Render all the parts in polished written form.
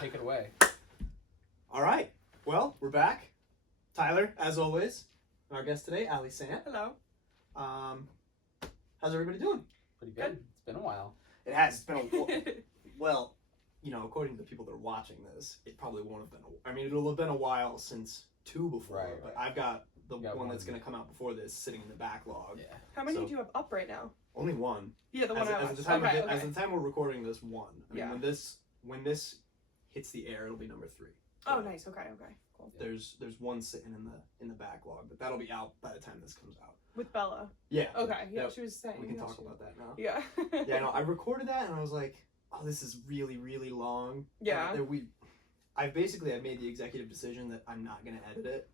Take it away. All right. Well, we're back. Tyler, as always, our guest today, Allie Sandt. Hello. How's everybody doing? Pretty good. It's been a while. It has. It's been a well, you know, according to the people that are watching this, it probably won't have been. I mean, it'll have been a while since 2 before. Right. But I've got the got one one. that's going to come out before this sitting in the backlog. Yeah. How many So- do you have up right now? Only one. Yeah, the one I As watched. the time Okay, as the time we're recording this, one. I mean, Yeah. when this hits the air, it'll be number 3. Oh, nice. Okay, cool. There's one sitting in the backlog, but that'll be out by the time this comes out. With Bella. Yeah. Okay, yeah, Yep. she was saying. We can that talk she- about that now. Yeah. Yeah, no, I recorded that and I was like, oh, this is really, really long. Yeah. I made the executive decision that I'm not gonna edit it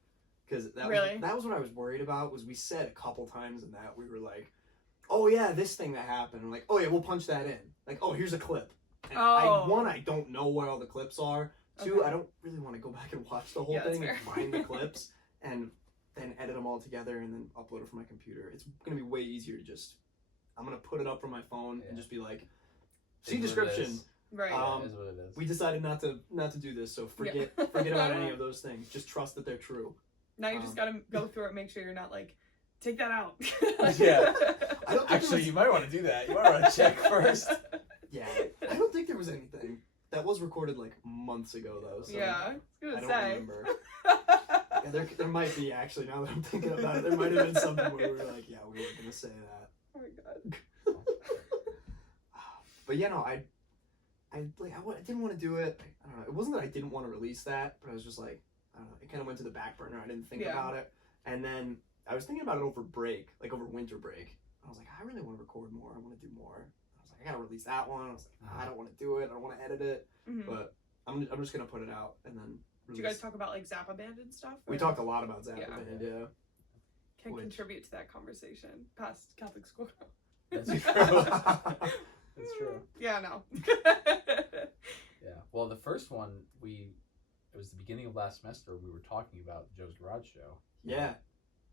because Really? that was what I was worried about. Was we said a couple times in that we were like, oh yeah, this thing that happened. And like, oh yeah, we'll punch that in. Like, oh, here's a clip. And Oh. I don't know where all the clips are. 2, Okay. I don't really want to go back and watch the whole Yeah, that's thing and fair. find the clips and then edit them all together and then upload it from my computer. It's gonna be way easier to I'm gonna put it up from my phone and just be like, see Is what it description. is. Right. Um, It is what it is. We decided not to do this, so forget about any of those things. Just trust that they're true. Now you just gotta go through it, make sure you're not like, take that out. Yeah. I don't think Actually, you might want to do that. You might want to check first. Yeah, I don't think there was anything that was recorded like months ago though. So Yeah, I was I gonna don't say. remember. Yeah, there might be actually. Now that I'm thinking about it, there might have been something where we were like, yeah, we weren't gonna say that. Oh my god. But yeah, no, I didn't want to do it. I don't know. It wasn't that I didn't want to release that, but I was just like, I don't know. It kind of went to the back burner. I didn't think Yeah. about it, and then I was thinking about it over break, like over winter break. I was like, I really want to record more. I want to do more. I was like, I gotta release that one. I was like, I don't want to do it. I don't want to edit it, Mhm. but I'm just gonna put it out and then. Did you guys talk about like Zappa Band and stuff? We or talked a lot about Zappa Yeah. Band, yeah. Can which- contribute to that conversation past Catholic school. That's true. That's true. Yeah, no. Yeah. Well, the first one, it was the beginning of last semester. We were talking about Joe's Garage Show. Yeah.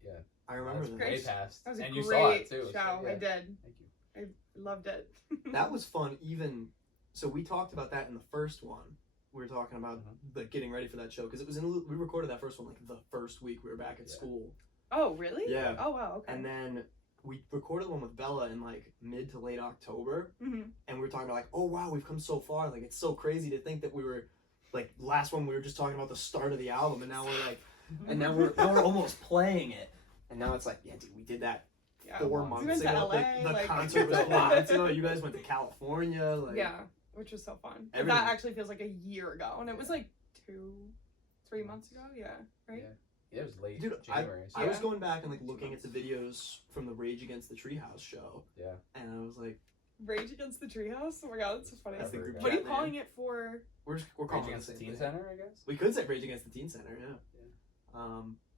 Yeah. I remember That was that. way Great. past. That was a And great you saw it too. show. So, yeah. I did. Thank you. I loved it. That was fun. Even so, we talked about that in the first one. We were talking about the getting ready for that show because it was we recorded that first one like the first week we were back at school, Oh, really? Yeah. Oh, wow. Okay. and then we recorded one with Bella in like mid to late October, hmm and we were talking about like, oh wow, we've come so far. Like it's so crazy to think that we were like last one we were just talking about the start of the album, and now we're like, and now we're almost playing it, and now it's like, yeah, dude, we did that Yeah. 4 We months went to ago. LA, the like- concert was 4 months ago. You guys went to California. Like, Yeah, which was so fun. But Everything- that actually feels like a year ago, and it was like 2-3 months ago. Yeah, right. Yeah, it was late Dude, January. I was Yeah. going back and like looking at the videos from the Rage Against the Treehouse show, Yeah. and I was like, Rage Against the Treehouse. Oh my god, that's so funny. that's the group What are you chat name. calling it for? We're Rage calling it Against the the same Teen thing. Center, I guess. We could say Rage Against the Teen Center, yeah.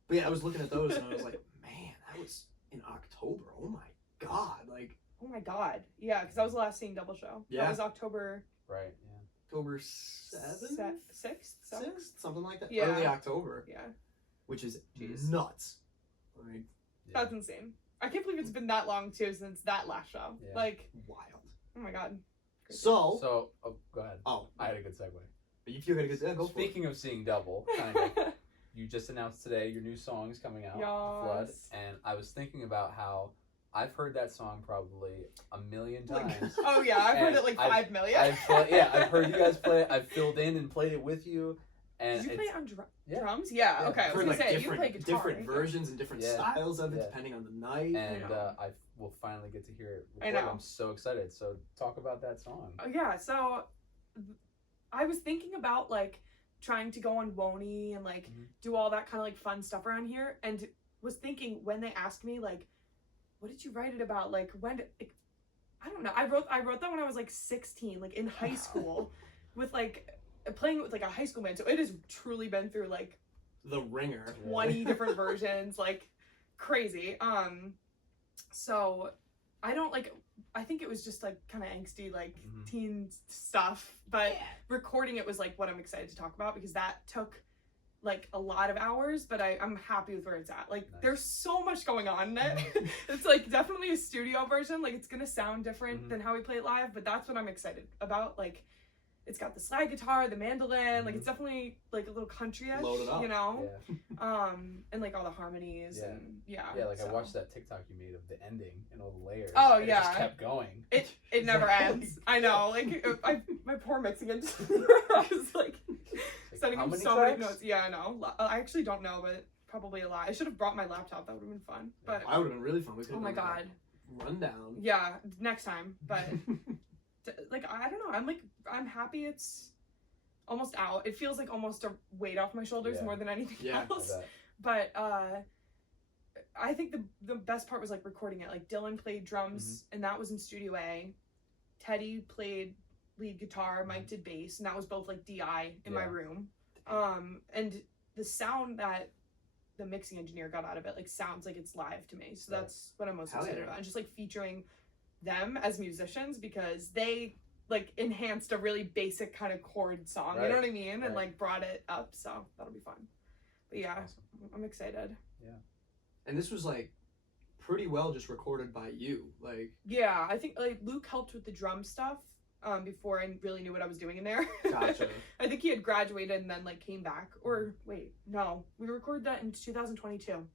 But yeah, I was looking at those and I was like, man, that was in October. Oh my god, like Oh my god. Yeah, because that was the last Seeing Double show. Yeah. That was October Right. Yeah. October 7th, 6th. 6th, something like that. Yeah. Early October, Yeah, which is Jeez. nuts. Like Yeah. that's insane. I can't believe it's been that long too since that last show. Yeah. Like, wild. oh my god. Crazy. So, Oh, go ahead. oh, I had a good segue. if you got a good, yeah, go for it. Speaking of seeing double, kind of, you just announced today your new song is coming out, The Flood, Yes. and I was thinking about how I've heard that song probably a million Like- times. Oh yeah, I've heard And it like I've- 5 million. I've heard you guys play it. I've filled in and played it with you, and Did you play it's it on Yeah. drums? Yeah. Yeah. Okay. I was For gonna like say you play guitar. different right? versions and different Yeah. styles of it Yeah. depending on the night. and know. I will finally get to hear it. I recorded. know. I'm so excited. So talk about that song. Oh, yeah. So I was thinking about like trying to go on Woney and like Mhm. do all that kind of like fun stuff around here, and was thinking when they asked me like, what did you write it about? Like when did, like, I don't know. I wrote that when I was like 16, like in high school, with like playing with like a high school band. So it has truly been through like The Ringer. 20 different versions, like crazy. So I don't like, I think it was just like kind of angsty, like Mhm. teen stuff, but recording it was like what I'm excited to talk about because that took like a lot of hours, but I'm happy with where it's at. Like Nice. there's so much going on in it. It's like definitely a studio version. Like it's gonna sound different Mhm. than how we play it live, but that's what I'm excited about. Like it's got the slide guitar, the mandolin, like it's definitely like a little country-ish, Load it up. you know? Yeah. And like all the harmonies Yeah. and Yeah, like I watched that TikTok you made of the ending and all the layers. Oh, and yeah. It just kept going. It never like, ends. I know. Like my poor mixing engineer is like sending how him many so tracks? many notes. Yeah, I know. I actually don't know, but probably a lot. I should have brought my laptop. That would have been fun. But I would have been really fun. We could oh my god. Rundown. Yeah, next time. But like I don't know. I'm happy it's almost out. It feels like almost a weight off my shoulders more than anything else. But I think the best part was like recording it. Like Dylan played drums and that was in Studio A. Teddy played lead guitar, Mike did bass, and that was both like DI in my room. And the sound that the mixing engineer got out of it like sounds like it's live to me. So that's what I'm most excited about. And just like featuring them as musicians because they like enhanced a really basic kind of chord song, you know what I mean? And like brought it up, so that'll be fun. But yeah, I'm excited. Yeah. And this was like pretty well just recorded by you, like. Yeah, I think like Luke helped with the drum stuff before I really knew what I was doing in there. Gotcha. I think he had graduated and then like came back. Or wait, no, we recorded that in 2022.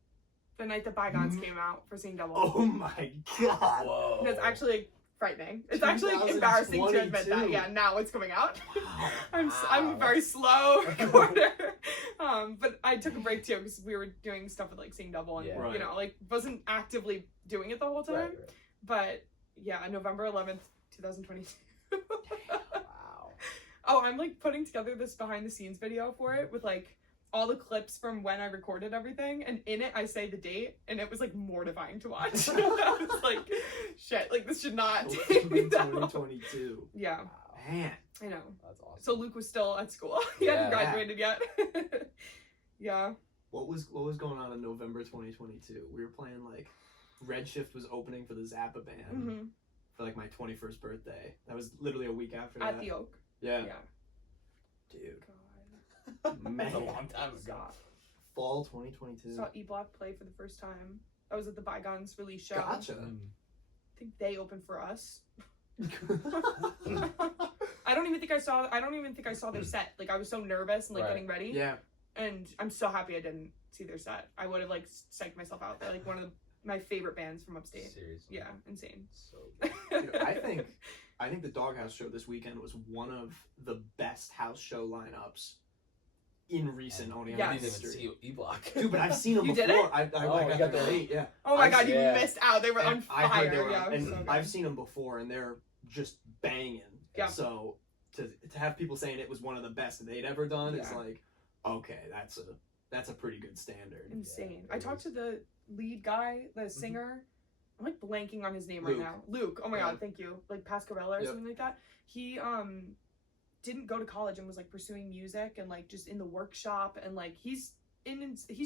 The night that Bygones came out for Seeing Double. Oh my god. Whoa. And it's actually frightening. It's actually embarrassing to admit that. Yeah, now it's coming out. Wow. I'm a very slow recorder. But I took a break too because we were doing stuff with like Seeing Double and you know, like wasn't actively doing it the whole time. But yeah, November 11th, 2022. Wow. Oh, I'm like putting together this behind the scenes video for it with like all the clips from when I recorded everything, and in it I say the date, and it was like mortifying to watch. I was like, shit, like this should not take me that long. 2022. Yeah. Wow. Man. I know. That's awesome. So Luke was still at school. He hadn't graduated yet. Yeah. What was going on in November 2022? We were playing like Redshift was opening for the Zappa band for like my 21st birthday. That was literally a week after that. At the Oak. Yeah. Yeah. Dude. God. That's a long time ago. Fall 2022. Saw E-Block play for the first time. I was at the Bygones release show. Gotcha. I think they opened for us. I don't even think I saw their set. Like I was so nervous and like getting ready. Yeah. And I'm so happy I didn't see their set. I would have like psyched myself out. They're like one of my favorite bands from upstate. Seriously. Yeah, insane. So good. Dude, I think the Doghouse show this weekend was one of the best house show lineups in recent owning I didn't even history. see E-Block. Dude, but I've seen them You before. did it? I got the late, yeah. Oh my god, you Yeah. missed out. They were on And fire. I heard they were, Yeah, and so good. I've seen them before, and they're just banging. Yeah. So to have people saying it was one of the best they'd ever done is Yeah. like, okay, that's a pretty good standard. Insane. Yeah, I it talked to the lead guy, the singer. I'm like blanking on his name Luke. right now. Luke. Oh my Yeah. god, thank you. Like Pascarella or something like that. He didn't go to college and was like pursuing music and like just in the workshop and like he's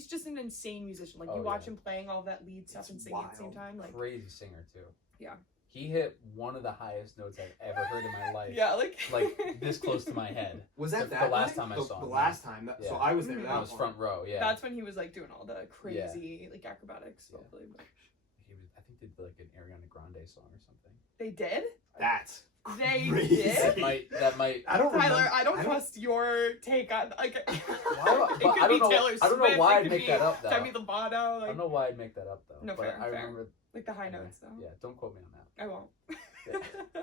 just an insane musician. Like you watch him playing all that lead stuff It's and singing at the same wild. time. Like Crazy singer too. Yeah. He hit one of the highest notes I've ever heard in my life. yeah, like This close to my head. Was that The that last night? time I saw the him, last time? That, So Yeah. I was there. Mhm. That I was front row. Yeah. that's when he was like doing all the crazy like acrobatics. Yeah. Hopefully. But He was. I think did like an Ariana Grande song or something. they did. That's They crazy. did? That might. I don't Tyler, remember. I don't trust your take on like. But it I could don't be know. Taylor I don't know Swift, why it I'd could make be that up though. Demi Lovato. I Like, don't know why I'd make that up though. No, but fair, I fair. remember. like the high notes though. Yeah, don't quote me on that. I won't. Yeah.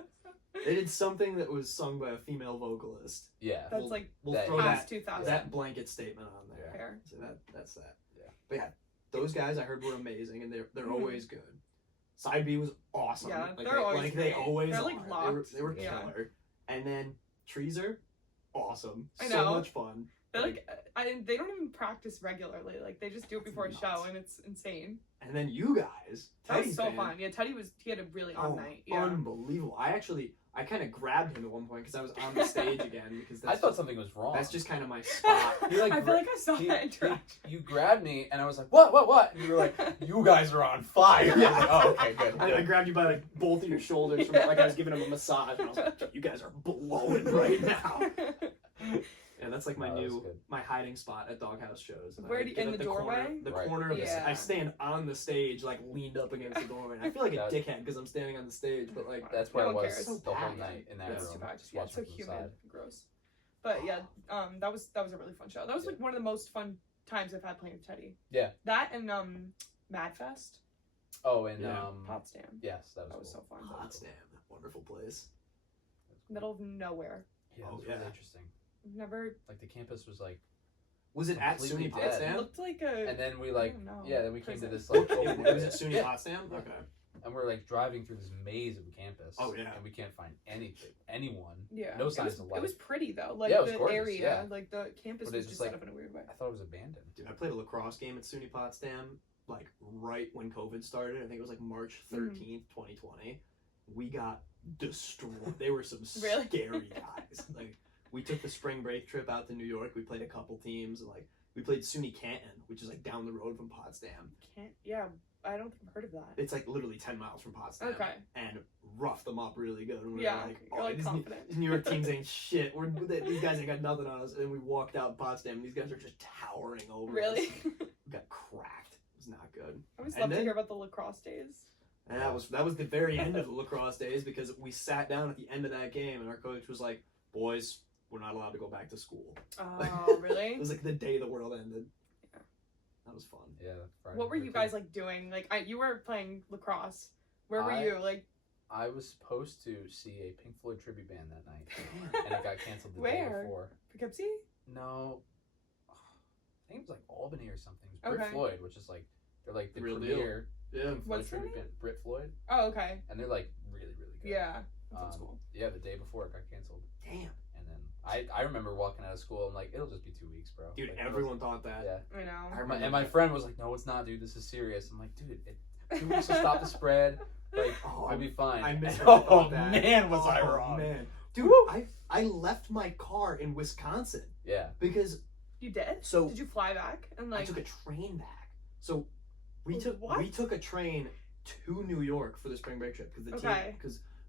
They did something that was sung by a female vocalist. Yeah. That's We'll- like we'll that- throw past that 2000. that blanket statement on there. Fair. So that's that. Yeah. But yeah, those guys I heard were amazing, and they're Mhm. always good. Side B was awesome. Yeah, like they're always they great. always They're, like, are. They were locked. Yeah. killer. And then Treaser, awesome. I So know. much fun. They're like they don't even practice regularly. Like they just do it That's before a nuts. show, and it's insane. And then you guys, That was Teddy's so band, fun. Yeah, Teddy he had a really on night. Yeah. unbelievable. I kind of grabbed him at one point because I was on the stage again because I thought something was wrong. that's just kind of my spot. You, like, I feel like I saw that interaction. You grabbed me, and I was like, what? And you were like, you guys are on fire. Yeah. I was like, oh, okay, good. I grabbed you by like both of your shoulders, from, like I was giving him a massage, and I was like, "You guys are blowing right now." Yeah, that's like my No, that's new good. my hiding spot at doghouse shows. Where do you- in the doorway? Corner, the Right. corner of Yeah. I stand on the stage, like leaned up against the doorway. And I feel like a That- dickhead because I'm standing on the stage, but like That's No where I one was cares. So the whole bad. night in that That's room. too bad. just Yeah, it's so watching from the humid, side. gross. But yeah, that was a really fun show. That was like one of the most fun times I've had playing with Teddy. Yeah. That and Madfest, Oh, and Yeah. Potsdam. yes, that was, That was cool. so fun. Potsdam, that wonderful place. Middle of nowhere. Yeah, it Oh, was really yeah. interesting. Never. Like the campus was like, Was it at Completely SUNY dead. It Potsdam? looked like a. and then we I like, don't know, yeah, then we came to prison. this like, It was at SUNY yeah. Potsdam? Okay. And we're like driving through this maze of a campus. Oh, yeah. And we can't find anyone. Yeah. No signs it was, of life. It was pretty though. Like Yeah, it was the gorgeous, area, yeah. like the campus But was it's just like- set up in a weird way. I thought it was abandoned. Dude, I played a lacrosse game at SUNY Potsdam, like right when COVID started. I think it was like March Mm-hmm. 13th, 2020. We got destroyed. They were some Really? scary guys. Like, we took the spring break trip out to New York. We played a couple teams. And, like, we played SUNY Canton, which is like down the road from Potsdam. Yeah, I don't think I've heard of that. It's like literally 10 miles from Potsdam. Okay. And roughed them up really good. And we Yeah, were like, you're, like, these confident. New York teams ain't shit. These guys ain't got nothing on us. And we walked out Potsdam, and these guys are just towering over us. Really? We got cracked. It was not good. I always And love to then- hear about the lacrosse days. And that was the very end of the lacrosse days, because we sat down at the end of that game, and our coach was like, "Boys, we're not allowed to go back to school." Oh, really? It was like the day the world ended. Yeah. That was fun. Yeah. Friday What were the you 13th. guys like doing? Like, you were playing lacrosse. Where were I- you? Like, I was supposed to see a Pink Floyd tribute band that night, and it got canceled the day Where? before. Poughkeepsie? No, I think it was like Albany or something. It was Brit Okay. Floyd, which is like they're like the Real deal. premier Yeah. Pink Floyd What's their tribute name? band, Brit Floyd, Oh, okay. and they're like really good. Yeah. That sounds cool. Yeah, the day before it got canceled, Damn. and then I remember walking out of school. I'm like, it'll just be 2 weeks, bro. Dude, Like, everyone thought that. Yeah. I know. I remember And my friend was like, "No, it's not, dude. This is serious." I'm like, "Dude, 2 weeks to stop the spread. Like, Oh, I'll be fine." I missed oh about that. man, was I Oh, wrong? man. Dude, Woo. I left my car in Wisconsin Yeah. because You did? So- Did you fly back? And I like, took a train back. So we What? took a train to New York for the spring break trip because Okay.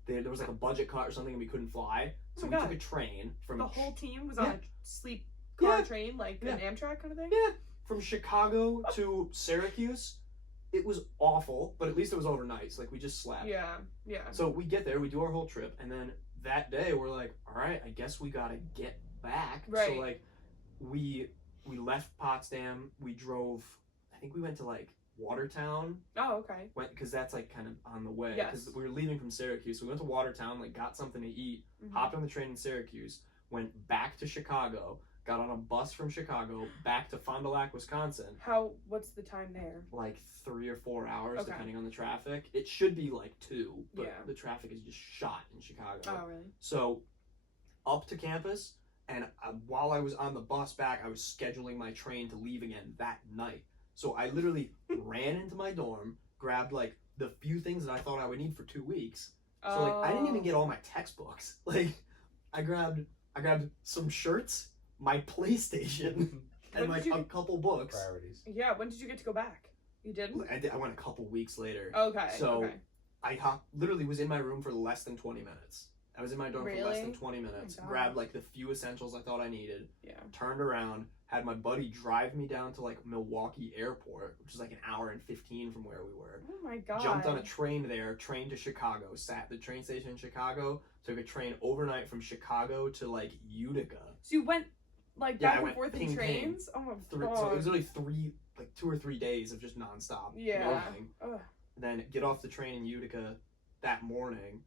there was like a budget cut or something and we couldn't fly. So Oh we my took God. a train from the whole team was Yeah. on a sleep car Yeah. train, like Yeah. an Amtrak kind of thing? yeah from Chicago to Syracuse. It was awful, but at least it was overnight. So like we just slept. Yeah. Yeah. So we get there, we do our whole trip, and then that day we're like, all right, I guess we gotta get back. Right. So like we left Potsdam. We drove. I think we went to like Watertown. Oh, okay. Went because that's like kind of on the way. Yes. Because we were leaving from Syracuse, so we went to Watertown, like got something to eat, Mhm. hopped on the train in Syracuse, went back to Chicago, got on a bus from Chicago back to Fond du Lac, Wisconsin. What's the time there? Like 3 or 4 hours, Okay. depending on the traffic. It should be like 2, but Yeah. the traffic is just shot in Chicago. Oh, really? So, up to campus, and while I was on the bus back, I was scheduling my train to leave again that night. So I literally ran into my dorm, grabbed like the few things that I thought I would need for 2 weeks. So like I didn't even get all my textbooks. Like I grabbed some shirts, my PlayStation, and When like did you- a couple books. Priorities. Yeah. When did you get to go back? You did? I went a couple weeks later. Okay. So- okay. I literally was in my room for less than 20 minutes. I was in my dorm for less than Really? 20 minutes. God. Grabbed like the few essentials I thought I needed. Yeah. Turned around, had my buddy drive me down to like Milwaukee Airport, which is like an hour and 15 from where we were. Oh my God. Jumped on a train there, train to Chicago, sat at the train station in Chicago, took a train overnight from Chicago to like Utica. So you went like Yeah, I back and went forth in ping, ping. trains? Oh my God. So it was really 2 or 3 days of just nonstop Yeah. moving. Ugh. Then get off the train in Utica that morning,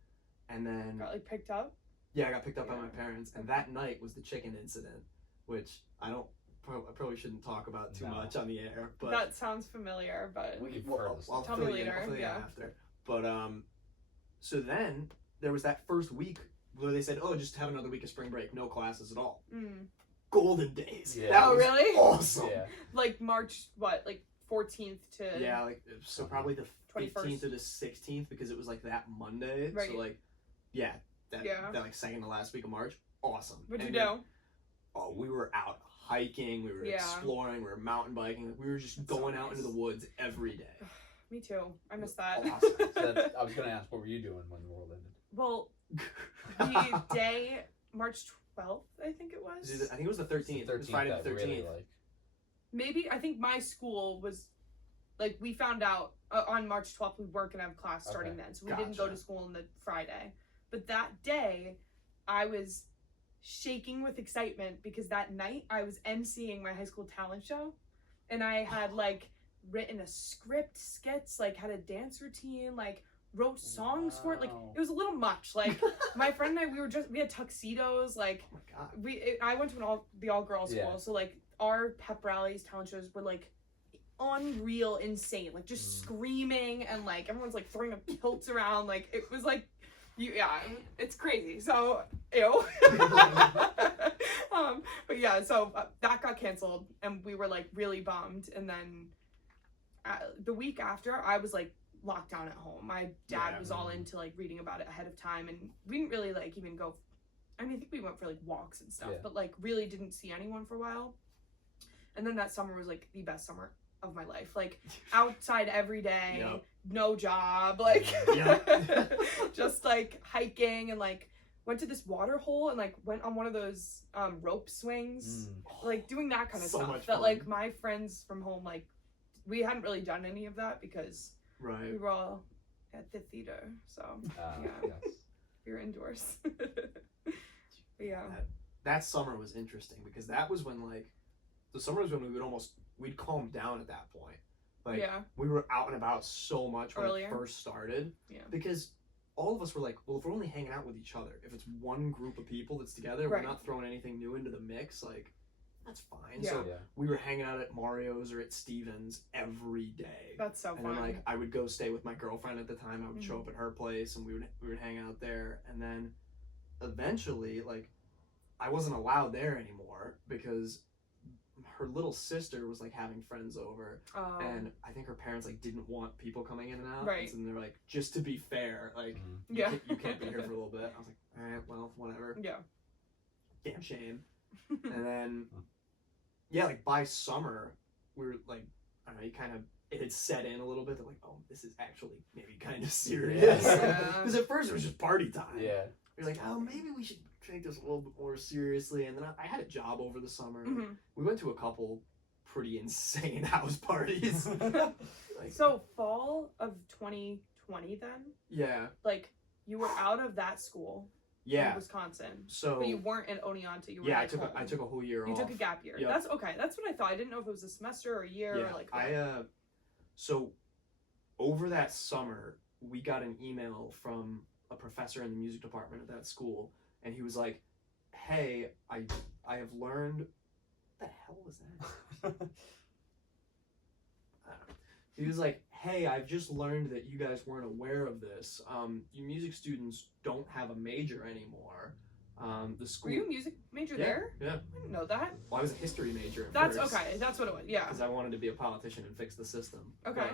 and then Got like picked up? yeah, I got picked up by Yeah. my parents, and that night was the chicken incident, which I probably shouldn't talk about too No. much on the air, but That sounds familiar, but We've Well, heard this. I'll Tell fill me you in- later, I'll fill you in yeah. after. But so then there was that first week where they said, "Oh, just have another week of spring break, no classes at all." Golden days. Yeah. That Oh, was really? awesome. Yeah. like March, what, like 14th to Yeah, like so probably the 21st. 15th or the 16th because it was like that Monday. Right. So like, yeah, that like second to last week of March. Awesome. What'd you And do? then, oh, we were out hiking, we were Yeah. exploring, we were mountain biking. Like, we were just That's so going out into the nice. woods every day. Me too. I missed that. Awesome. So that's, I was gonna ask, what were you doing when the world ended? Well, the day March 12th, I think it was. I think it was the 13th. It was 13th Friday that the 13th. really, like, Maybe, I think my school was, like, we found out on March 12th we weren't going to have class starting then. So we didn't go to school on the Friday. But that day, I was shaking with excitement because that night I was emceeing my high school talent show. And I had, like, written a script, skits, like, had a dance routine, like, wrote songs for it. Like, it was a little much. Like, my friend and I, we had tuxedos. Like, oh my God. I went to the all-girls school. So, like, our pep rallies, talent shows were, like, unreal, insane. Like, just screaming and, like, everyone's, like, throwing the kilts around. Like, it was, like, it's crazy. So, ew. But yeah, so that got canceled and we were, like, really bummed. And then the week after, I was, like, locked down at home. My dad was all into, like, reading about it ahead of time, and we didn't really, like, even go, I mean, I think we went for, like, walks and stuff, but, like, really didn't see anyone for a while. And then that summer was, like, the best summer of my life. Like, outside every day, no job, like, just, like, hiking, and, like, went to this water hole and, like, went on one of those rope swings, like, doing that kind of stuff that, like, my friends from home, like, we hadn't really done any of that because we were all at the theater, so we were indoors. But yeah, that summer was interesting because that was when, like, the summer was when we'd calm down at that point. Like, we were out and about so much when it first started. Because all of us were like, well, if we're only hanging out with each other, if it's one group of people that's together, we're not throwing anything new into the mix, like, that's fine. So we were hanging out at Mario's or at Steven's every day. That's so fun. And then, like, I would go stay with my girlfriend at the time. I would show up at her place and we would hang out there. And then eventually, like, I wasn't allowed there anymore because her little sister was, like, having friends over, and I think her parents, like, didn't want people coming in and out, and they're like, just to be fair, like, you can't be here for a little bit. I was like, all right, well, whatever. Damn shame. And then like, by summer we were, like, I don't know, it had set in a little bit that, like, oh, this is actually maybe kind of serious, because at first it was just party time. You're like, oh, maybe we should take this a little bit more seriously. And then I had a job over the summer. We went to a couple pretty insane house parties. Like, so fall of 2020 then? Like, you were out of that school in Wisconsin. So, but you weren't in Oneonta. You were I took a whole year off. You took a gap year. That's okay. That's what I thought. I didn't know if it was a semester or a year or, like, so over that summer we got an email from a professor in the music department at that school, and he was like, hey, I have learned, what the hell was that? I don't know. He was like, hey, I've just learned that you guys weren't aware of this. You music students don't have a major anymore. The school. Were you a music major there? Yeah. I didn't know that. Well, I was a history major at That's first. okay. That's what it was. Yeah. Because I wanted to be a politician and fix the system. Okay.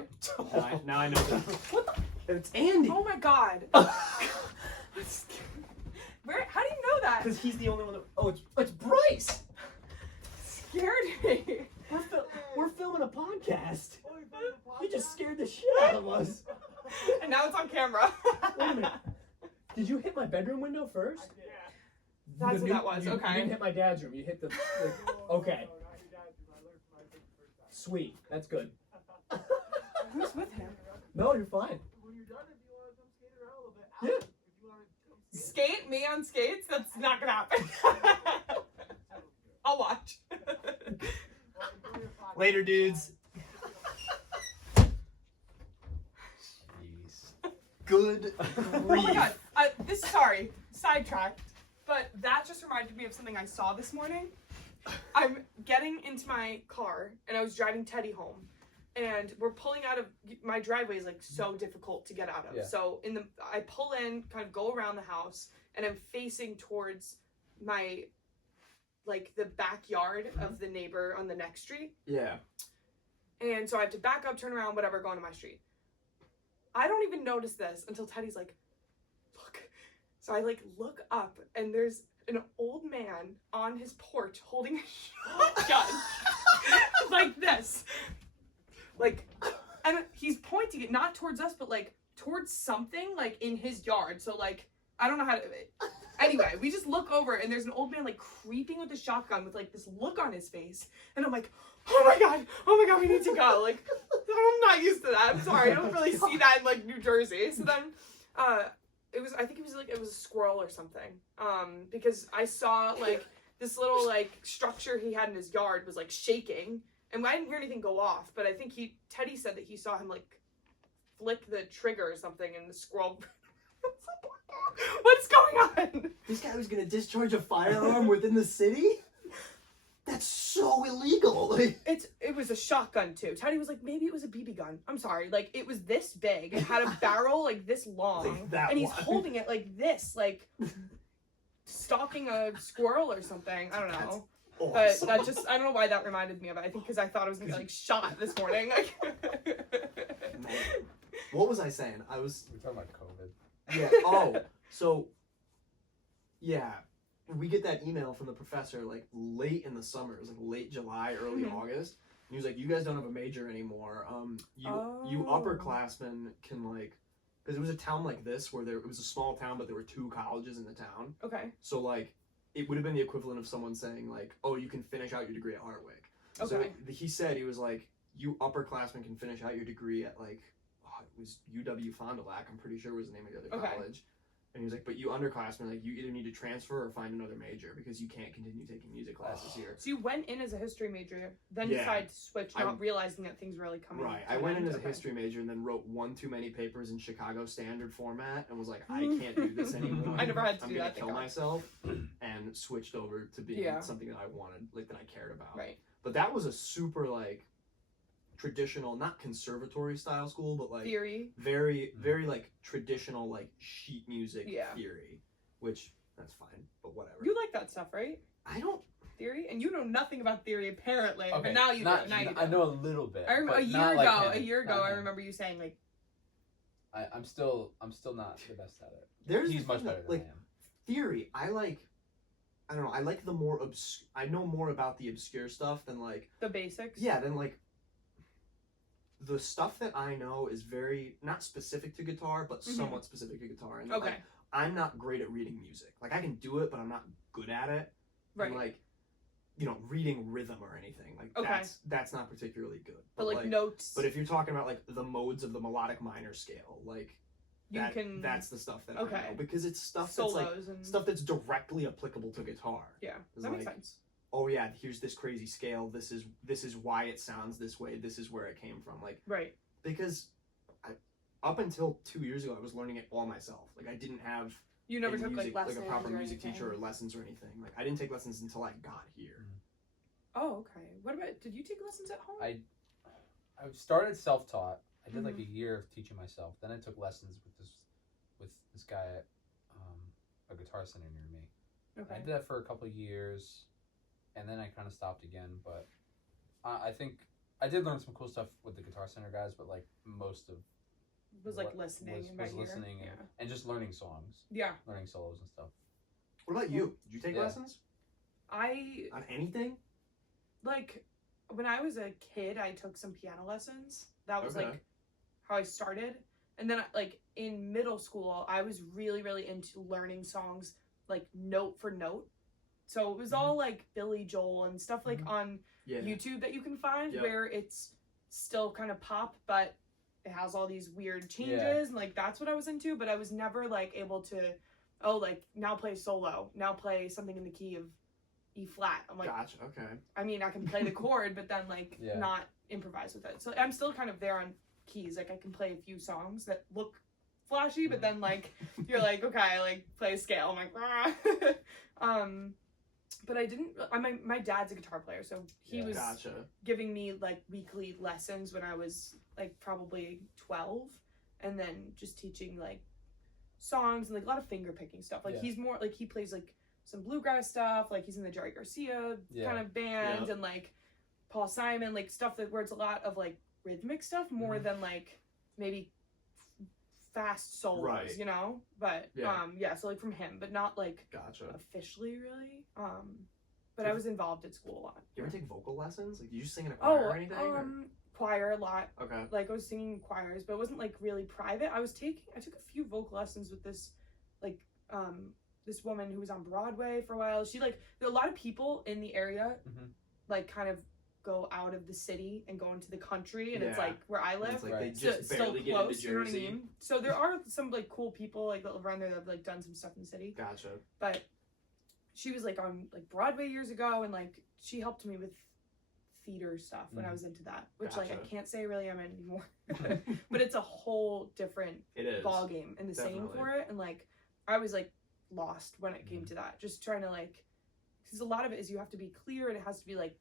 Now I know that. What the? It's Andy. Oh my God. Where? How do you know that? Because he's the only one that. Oh, it's Bryce. Scared me. We're filming a podcast. You just scared the shit out of us. And now it's on camera. Wait a minute. Did you hit my bedroom window first? That's what that was. Okay. You didn't hit my dad's room. You hit the. Okay. Sweet. That's good. Who's with him? No, you're fine. When you're done, if you want to come skate around a little bit. Yeah. If you want to Skate me on skates? That's not gonna happen. I'll watch. Later, dudes. jeez. Good Oh grief. my God. Sorry, sidetracked, but that just reminded me of something I saw this morning. I'm getting into my car and I was driving Teddy home, and we're pulling out of my driveway is, like, so difficult to get out of. Yeah. So I pull in, kind of go around the house, and I'm facing towards my, like, the backyard of the neighbor on the next street. Yeah. And so I have to back up, turn around, whatever, go onto my street. I don't even notice this until Teddy's like, look. So I, like, look up, and there's an old man on his porch holding a shotgun. Like this. Like, and he's pointing it not towards us, but, like, towards something, like, in his yard. So, like, I don't know how to. Anyway, we just look over and there's an old man like creeping with a shotgun with like this look on his face, and I'm like, oh my god, we need to go. Like, I'm not used to that. I'm sorry, I don't really see that in like New Jersey. So then, I think it was a squirrel or something. Because I saw like this little like structure he had in his yard was like shaking, and I didn't hear anything go off, but I think Teddy said that he saw him like flick the trigger or something, and the squirrel. What's going on? This guy was gonna discharge a firearm within the city? That's so illegal. Like, It was a shotgun too. Teddy was like, maybe it was a BB gun. I'm sorry, like it was this big. It had a barrel like this long, like that and he's wide. holding it like this, like stalking a squirrel or something. I don't know. But Awesome. that just, I don't know why that reminded me of it. I think because I thought I was gonna get like shot this morning. Man. What was I saying? We're talking about COVID. Yeah. Oh, so yeah, we get that email from the professor like late in the summer. It was like late July, early August. And he was like, "You guys don't have a major anymore. You upperclassmen can like, because it was a town like this where it was a small town, but there were 2 colleges in the town. Okay. So like, it would have been the equivalent of someone saying like, "Oh, you can finish out your degree at Hartwick." Okay. So he said, he was like, "You upperclassmen can finish out your degree at like." It was UW Fond du Lac, I'm pretty sure was the name of the other college. And he was like, but you underclassmen, like, you either need to transfer or find another major because you can't continue taking music classes here. So you went in as a history major, then Yeah. decided to switch, not realizing that things were really coming. Right. to I an went in end. as a Okay. history major and then wrote one too many papers in Chicago standard format and was like, I can't do this anymore. I never had to I'm do gonna that, kill thank God. myself, and switched over to being Yeah. something that I wanted, like, that I cared about. Right. But that was a super, like, traditional, not conservatory style school, but like Theory. very like traditional like sheet music Yeah. theory, which that's fine, but whatever. You like that stuff, right? I don't. Theory, and you know nothing about theory apparently. Okay, But now you not, do. Now you do. I know a little bit. I remember but a not year like ago. him. A year ago, Not I him. remember you saying like, I'm still not the best at it. There's He's the much thing better that, than like I am. theory. I don't know. I like the more I know more about the obscure stuff than like the basics. than like the stuff that I know is very not specific to guitar, but somewhat specific to guitar. And Okay. like, I'm not great at reading music. Like I can do it, but I'm not good at it. Right. And like, reading rhythm or anything like Okay. that's not particularly good. but like notes. But if you're talking about like the modes of the melodic minor scale, like that's the stuff that I know because it's stuff that's like solos and stuff that's directly applicable to guitar. yeah, It's that makes like, sense. oh yeah, here's this crazy scale. This is why it sounds this way. This is where it came from. Like Right. because up until 2 years ago, I was learning it all myself. Like I didn't have You never a took music, like lessons, a proper or music anything. teacher or lessons or anything. Like I didn't take lessons until I got here. Oh, okay. What about? Did you take lessons at home? I started self-taught. I did like a year of teaching myself. Then I took lessons with this guy at a guitar center near me. Okay. I did that for a couple of years, and then I kind of stopped again. But I think I did learn some cool stuff with the guitar center guys. But like most of was like listening. was in my ear. listening and just learning songs, Yeah. learning solos and stuff. What about you? Did you take Yeah. lessons I on anything? like when I was a kid, I took some piano lessons. That was Okay. like how I started. And then like in middle school, I was really, really into learning songs like note for note. So it was all like Billy Joel and stuff like on Yeah. YouTube that you can find Yep. where it's still kind of pop, but it has all these weird changes and like that's what I was into. But I was never like able to, like now play solo, now play something in the key of E flat. I'm like, Gotcha. Okay. I mean, I can play the chord, but then like not improvise with it. So I'm still kind of there on keys. Like I can play a few songs that look flashy, but then like you're like, okay, like play a scale. I'm like, but I didn't. My dad's a guitar player, so he was Gotcha. giving me like weekly lessons when I was like probably 12, and then just teaching like songs and like a lot of finger picking stuff. Like he's more like he plays like some bluegrass stuff, like he's in the Jerry Garcia kind of band and like Paul Simon, like stuff that where it's a lot of like rhythmic stuff more than like maybe fast solos, you know? But so like from him, but not like officially really. But I was involved at school a lot. You ever take vocal lessons? Like, did you sing in a choir or anything? Choir a lot. Okay. Like I was singing in choirs, but it wasn't like really private. I took a few vocal lessons with this like this woman who was on Broadway for a while. She like there are a lot of people in the area like kind of go out of the city and go into the country, and it's like where I live. It's like Right. they just still barely get close, into you know what I Jersey. mean? So there are some like cool people like that live around there that have like done some stuff in the city. Gotcha. But she was like on like Broadway years ago, and like she helped me with theater stuff when I was into that, which like I Gotcha. can't say really I'm in anymore. But it's a whole different It is. ball game and the same Definitely. for it, and like I was like lost when it came to that, just trying to like, because a lot of it is you have to be clear and it has to be like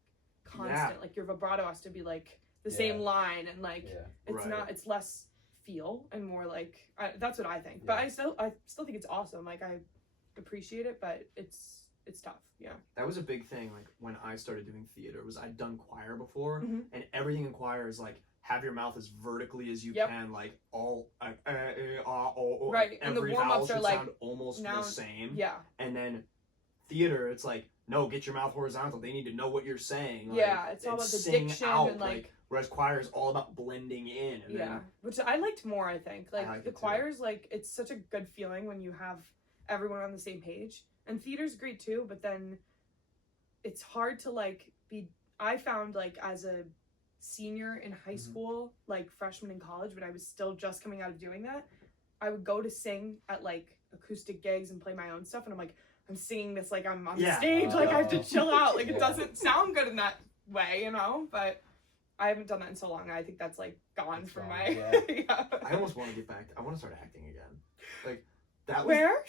constant, like your vibrato has to be like the same line, and like it's Right. not, it's less feel and more like that's what I think. But I still think it's awesome. Like I appreciate it, but it's tough. Yeah. That was a big thing. Like when I started doing theater, was I'd done choir before, Mhm. and everything in choir is like have your mouth as vertically as you Yep. can, like all Right, and the every warm-ups vowel are should like sound almost now- the same. Yeah. And then theater, it's like no, get your mouth horizontal. They need to know what you're saying. Like, Yeah, it's all about the sing diction out, and like whereas choir is all about blending in. And yeah, which I liked more. I think like like the it too. choirs, like it's such a good feeling when you have everyone on the same page, and theater's great too. But then it's hard to like be. I found like as a senior in high school, like freshman in college, but I was still just coming out of doing that. I would go to sing at like acoustic gigs and play my own stuff, and I'm like, I'm singing this like I'm on stage, like I have to chill out, like it doesn't sound good in that way, you know. But I haven't done that in so long. I think that's like gone It's from gone, my. yeah. Yeah. I almost want to get back. I want to start acting again. Like that was Where?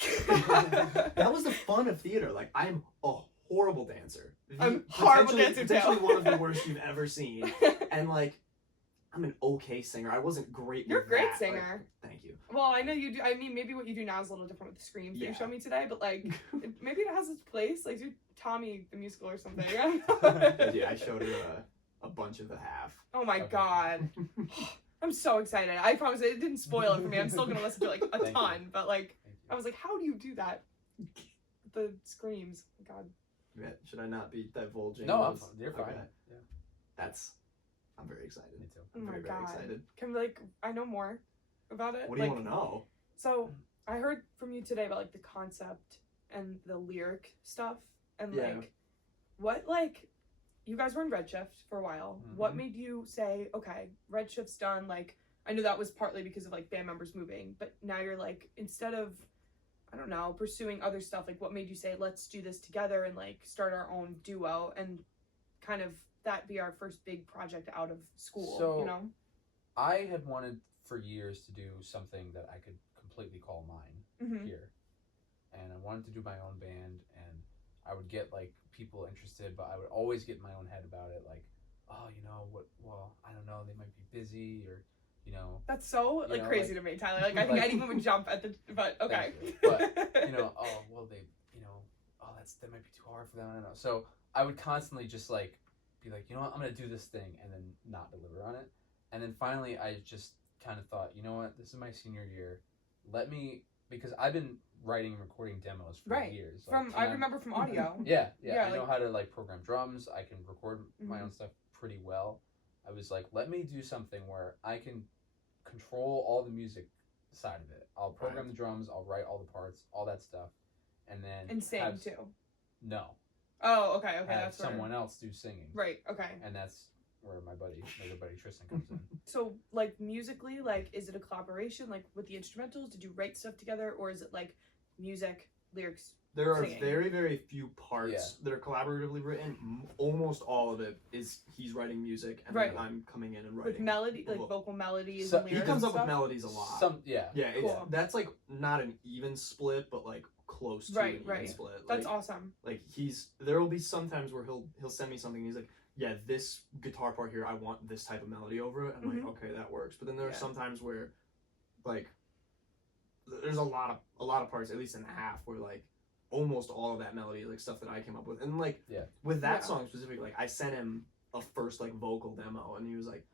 that was the fun of theater. Like I'm a horrible dancer. I'm horrible Potentially- dancer, too. Potentially one of the worst you've ever seen. And like, I'm an okay singer. I wasn't great. You're a with great that. singer. Like, thank you. Well, I know you do. I mean, maybe what you do now is a little different with the screams that you Yeah. showed me today, but like, maybe it has its place. Like, do Tommy the musical or something. Yeah, I showed her a bunch of the half. Oh my Okay. God. I'm so excited. I promise it didn't spoil it for me. I'm still going to listen to like a Thank ton, you. but like, Thank I was like, how do you do that? The screams. God. Yeah, should I not be divulging? No, I'm those? fine. You're fine. Okay. Yeah, I'm very excited. me too. Oh I'm my very, very God. excited. Can we like, I know more about it. What do you Like, want to know? So I heard from you today about like the concept and the lyric stuff, and Yeah. like what, like you guys were in Redshift for a while. What Mhm. made you say, okay, Redshift's done? Like I knew that was partly because of like band members moving, but now you're like, instead of, I don't know, pursuing other stuff, like what made you say, let's do this together and like start our own duo and kind of that be our first big project out of school, So- you know? I had wanted for years to do something that I could completely call mine Mm-hmm. here, and I wanted to do my own band, and I would get like people interested, but I would always get in my own head about it, like, oh, you know what? Well, I don't know, they might be busy, or you know, That's so You like know, crazy to me, Tyler. Like I think like- I'd even would jump at the, but okay. Thank you. But, you know, oh well, they, you know, oh that might be too hard for them. I don't know. So I would constantly just like be like, you know what, I'm gonna do this thing, and then not deliver on it. And then finally, I just kind of thought, you know what, this is my senior year. Let me, because I've been writing and recording demos for Right. years. From like, I 10 remember from audio. Yeah, Yeah, I know like- how to like program drums. I can record my Mhm. own stuff pretty well. I was like, let me do something where I can control all the music side of it. I'll program Right. the drums. I'll write all the parts, all that stuff, and then And sing have, too. No, Oh, okay, have that's where- someone else do singing, Right, okay. and that's where my other buddy Tristan comes in. So like musically, like is it a collaboration like with the instrumentals? Did you write stuff together, or is it like music, lyrics? There are Singing. very, very few parts Yeah. that are collaboratively written. Almost all of it is he's writing music, and Right. then I'm coming in and With writing. melody, like Well, vocal melodies so and He lyrics comes and up with stuff? melodies a lot. Yeah, Yeah, it's, Cool. that's like not an even split, but like close to Right, an even right. split. That's like, awesome. like there will be some times where he'll send me something and he's like, yeah, this guitar part here, I want this type of melody over it. I'm like, okay, that works. But then there are Yeah. some times where like there's a lot of parts, at least in the half, where like almost all of that melody is like stuff that I came up with. And like with that Yeah. song specifically, like I sent him a first like vocal demo and he was like,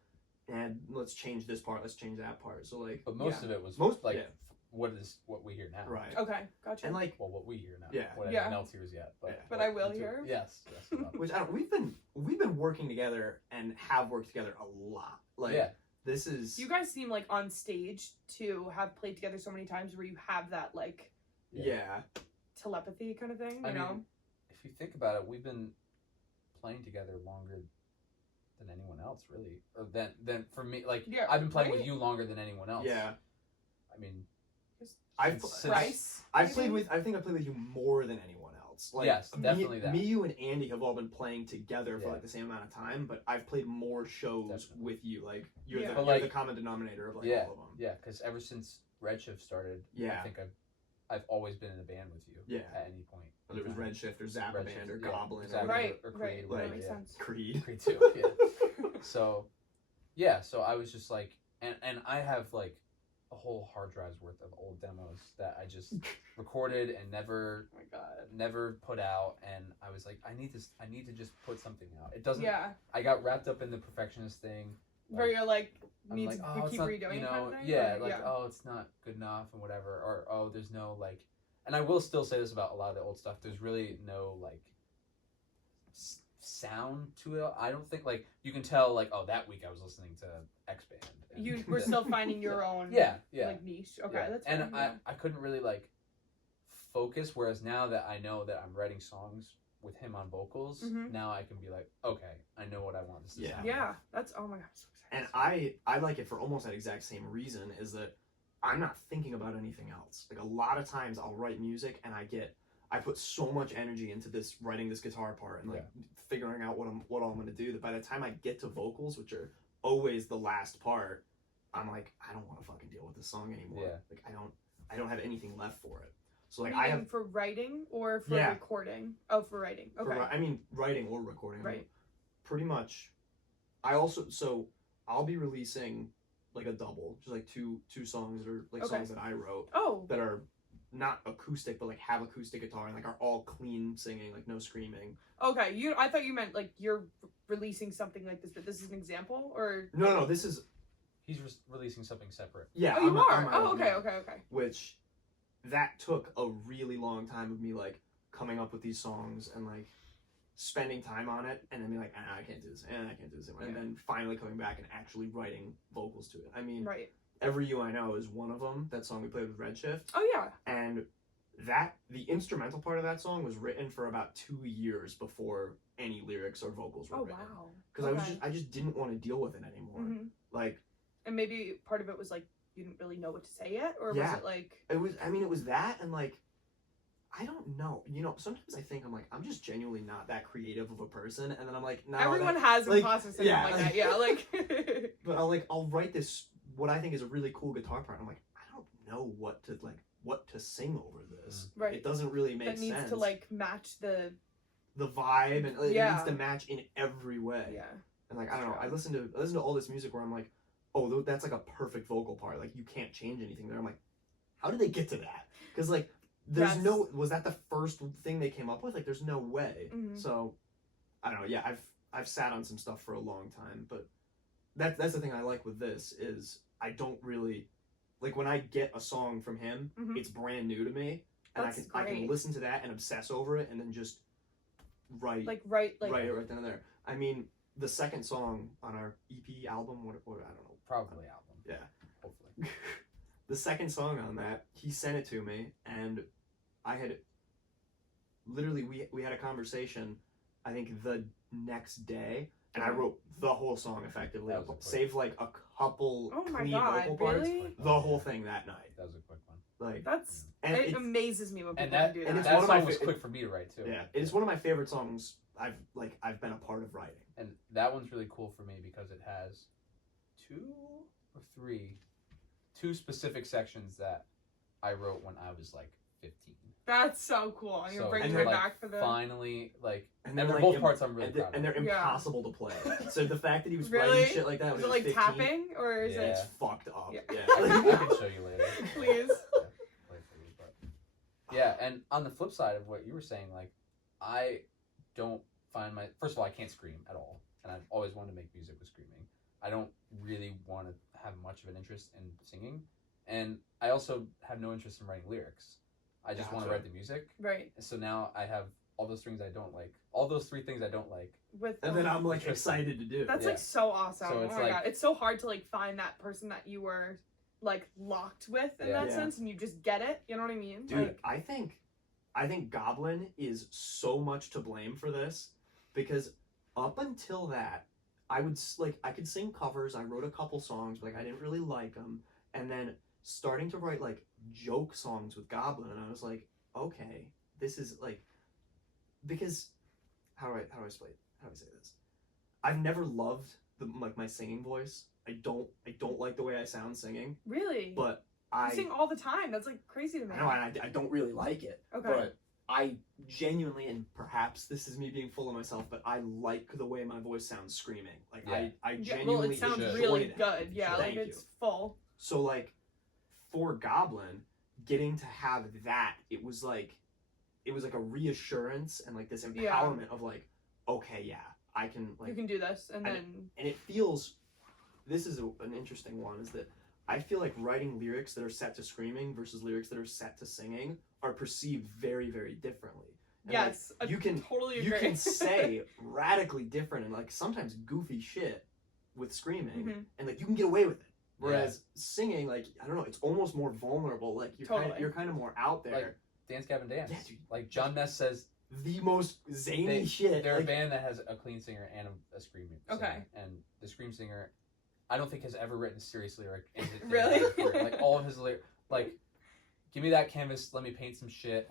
and let's change this part, let's change that part. So like but most of it was Most- like yeah. what we hear now. right. Okay, gotcha. And like Well, what we hear now. Yeah. What Yeah. anyone else hears yet. But Yeah. But I will we do. hear. Yes. we love it. which I don't, we've been working together and have worked together a lot. Like Yeah. this is You guys seem like on stage to have played together so many times where you have that like yeah. telepathy kind of thing, you I know? mean, if you think about it, we've been playing together longer than anyone else, really. Or than for me, like Yeah, I've been playing right? with you longer than anyone else. Yeah. I mean, I've since- Bryce. I think I played with you more than anyone else. Like, Yes, definitely that. Me, you, and Andy have all been playing together for Yeah. like the same amount of time, but I've played more shows Definitely. with you. Like you're, Yeah. the, But, you're the like- common denominator of like yeah, all of them. yeah. Because ever since Redshift started, Yeah. I think I've always been in a band with you. Yeah. At any point. Whether it was Redshift or Zappa Band or Goblin or Zappa, whatever. Right, or right. Creed, That whatever, makes yeah. sense. Creed. Creed too. Yeah. So, yeah. So I was just like, and I have like a whole hard drive's worth of old demos that I just recorded and never Oh my god. never put out, and I was like, I need to just put something out. It doesn't. Yeah. I got wrapped up in the perfectionist thing. Where you're like, I'm needs like, to oh, we it's keep not, redoing you know, kind of thing? yeah, Or- like, oh, it's not good enough and whatever, or oh, there's no like, and I will still say this about a lot of the old stuff. There's really no like sound to it. I don't think like you can tell like, oh, that week I was listening to X band. and- You were still finding your own yeah. like niche. Okay, Yeah. that's And fair, I couldn't really like focus. Whereas now that I know that I'm writing songs with him on vocals, Mhm. now I can be like, okay, I know what I want this to Yeah. sound. yeah, that's oh my god, I'm so And excited. I like it for almost that exact same reason, is that I'm not thinking about anything else. Like a lot of times I'll write music and I put so much energy into this writing this guitar part and like figuring out what I'm gonna do, that by the time I get to vocals, which are always the last part, I'm like, I don't want to fucking deal with this song anymore. Yeah. Like I don't have anything left for it. So like Meaning I have for writing or for Yeah. recording? Oh, for writing. Okay. I mean writing or recording. Right. Pretty much. I'll be releasing like a double, just like two songs that are like Okay. songs that I wrote Oh, that are not acoustic but like have acoustic guitar and like are all clean singing, like no screaming. okay. I thought you meant like you're releasing something like this, but this is an example, or No, this is He's releasing something separate. yeah. oh, you on are. my Oh, own, okay, yeah. okay. Which that took a really long time of me like coming up with these songs and like spending time on it and then be like, I can't do this, and I can't do this, and Yeah. then finally coming back and actually writing vocals to it. I mean, Right. Every You I Know is one of them. That song we played with Redshift. Oh yeah. And the instrumental part of that song was written for about 2 years before any lyrics or vocals were Oh written. wow. Because I just didn't want to deal with it anymore. Mhm. Like And maybe part of it was like you didn't really know what to say yet, or Yeah. was it like it was that, and like I don't know. You know, sometimes I think I'm like, I'm just genuinely not that creative of a person, and then I'm like, no. everyone has like, imposter syndrome yeah, like like- that? Yeah, like But I'll write this what I think is a really cool guitar part. I'm like, I don't know what to sing over this. Right. It doesn't really make that needs sense. to like match the the vibe, and it Yeah. needs to match in every way. yeah. And like I don't know, Sure. I listen to all this music where I'm like, oh, that's like a perfect vocal part. Like you can't change anything there. I'm like, how did they get to that? Because like That's- was that the first thing they came up with? Like there's no way. Mhm. So I don't know. Yeah, I've sat on some stuff for a long time, but that's the thing I like with this is I don't really like when I get a song from him, Mhm. it's brand new to me, and That's I can great. listen to that and obsess over it, and then just write Like right write it right then and there. I mean, the second song on our EP album, what I don't know, Probably album. Yeah. Hopefully. the second song on that, he sent it to me, and I had literally we had a conversation, I think the next day, and I wrote the whole song effectively, That was a quick- save like a couple Oh my clean god, vocal parts, really? the whole thing that night. That was a quick one. Like, That's and it it's, amazes me when people And that can do and that. it's that one of my song was fa- quick for me to write too. yeah, it's one of my favorite songs I've been a part of writing. And that one's really cool for me because it has two specific sections that I wrote when I was like 15. That's so cool. And you're So bringing and it they're, back for the Finally, like, And and they're they're like both parts I'm really proud and of. they're Yeah. impossible to play. So the fact that he was Really? writing shit like that Is when it he was like 15, tapping or is Yeah. it's it fucked up. Yeah. Yeah. I can show you later. please? Play for you, but yeah, and on the flip side of what you were saying, like, I don't find first of all, I can't scream at all, and I've always wanted to make music with screaming. I don't really want to have much of an interest in singing, and I also have no interest in writing lyrics. I just want to Gotcha. write the music, Right. and so now I have all those things I don't like, all those three things I don't like. With And then I'm like Interesting. excited to do. that's Yeah. like so awesome. So Oh it's my like- god. It's so hard to like find that person that you were like locked with in Yeah. that Yeah. sense and you just get it. You know what I mean? Dude, Like I think I think Goblin is so much to blame for this, because up until that, I could sing covers. I wrote a couple songs, but like I didn't really like them. And then starting to write like joke songs with Goblin, and I was like, okay, this is like, because how do I say this? I've never loved my singing voice. I don't like the way I sound singing. Really? But you sing all the time. That's like crazy to me. I know, and I don't really like it. Okay. But I genuinely, and perhaps this is me being full of myself, but I like the way my voice sounds screaming. Like I genuinely it sounds enjoy really that. good. Yeah, Thank like it's full. So like for Goblin, getting to have that, it was like a reassurance and like this empowerment of like, okay, yeah, I can like you can do this, and then it feels. This is an interesting one. Is that I feel like writing lyrics that are set to screaming versus lyrics that are set to singing are perceived very, very differently. And yes, like, you can totally agree. You can say radically different and like sometimes goofy shit with screaming, and like you can get away with it. Whereas singing, like I don't know, it's almost more vulnerable. Like you're kind of more out there. Like Dance Gavin Dance. Yeah, dude. Like John Ness says the most zany shit. They're like, a band that has a clean singer and a scream singer. Okay. And the scream singer, I don't think has ever written a serious lyric. Really? Like all of his lyrics, like, give me that canvas, let me paint some shit.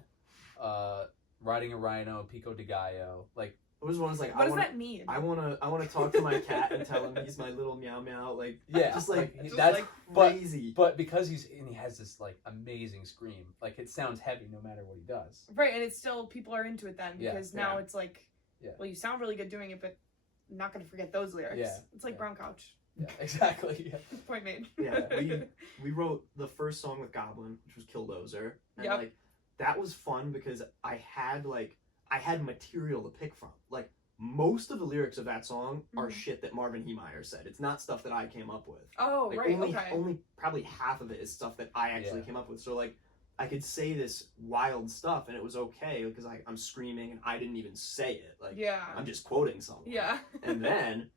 Riding a rhino, Pico de Gallo. Like, it was one like what does that mean? I wanna talk to my cat and tell him he's my little meow meow. Like that's that's crazy. But because he has this like amazing scream, like it sounds heavy no matter what he does. Right, and it's still people are into it then because now it's like, well, you sound really good doing it, but I'm not gonna forget those lyrics. Yeah, it's like Brown Couch. Yeah, exactly. Yeah. Point made. Yeah, we wrote the first song with Goblin, which was Killdozer, and like that was fun because I had material to pick from. Like most of the lyrics of that song are shit that Marvin Heemeyer said. It's not stuff that I came up with. Oh, like, right. Only probably half of it is stuff that I actually came up with. So like I could say this wild stuff and it was okay because I'm screaming and I didn't even say it. Like I'm just quoting someone. Yeah. And then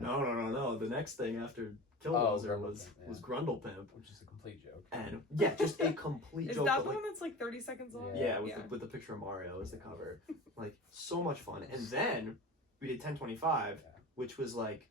No. No. The next thing after Killdozer was Grundle Pimp, which is a complete joke. And just a complete joke. Is that the one that's like 30 seconds long? Yeah, with the picture of Mario as the cover. Like so much fun. And then we did 1025, which was like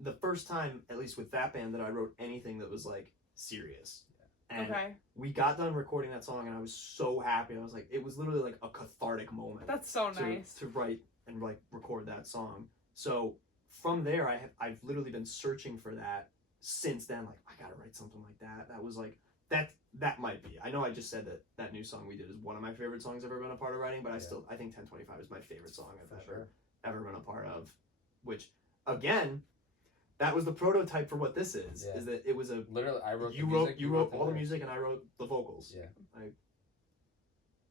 the first time, at least with that band, that I wrote anything that was like serious. And we got done recording that song and I was so happy. I was like, it was literally like a cathartic moment. That's so nice. To write and like record that song. So from there, I've literally been searching for that since then. Like I gotta write something like that. That was like that might be. I know I just said that new song we did is one of my favorite songs I've ever been a part of writing, but I think 1025 is my favorite song I've ever been a part of. Which again, that was the prototype for what this is. Is that it was literally I wrote you wrote all the music and I wrote the vocals. Yeah. I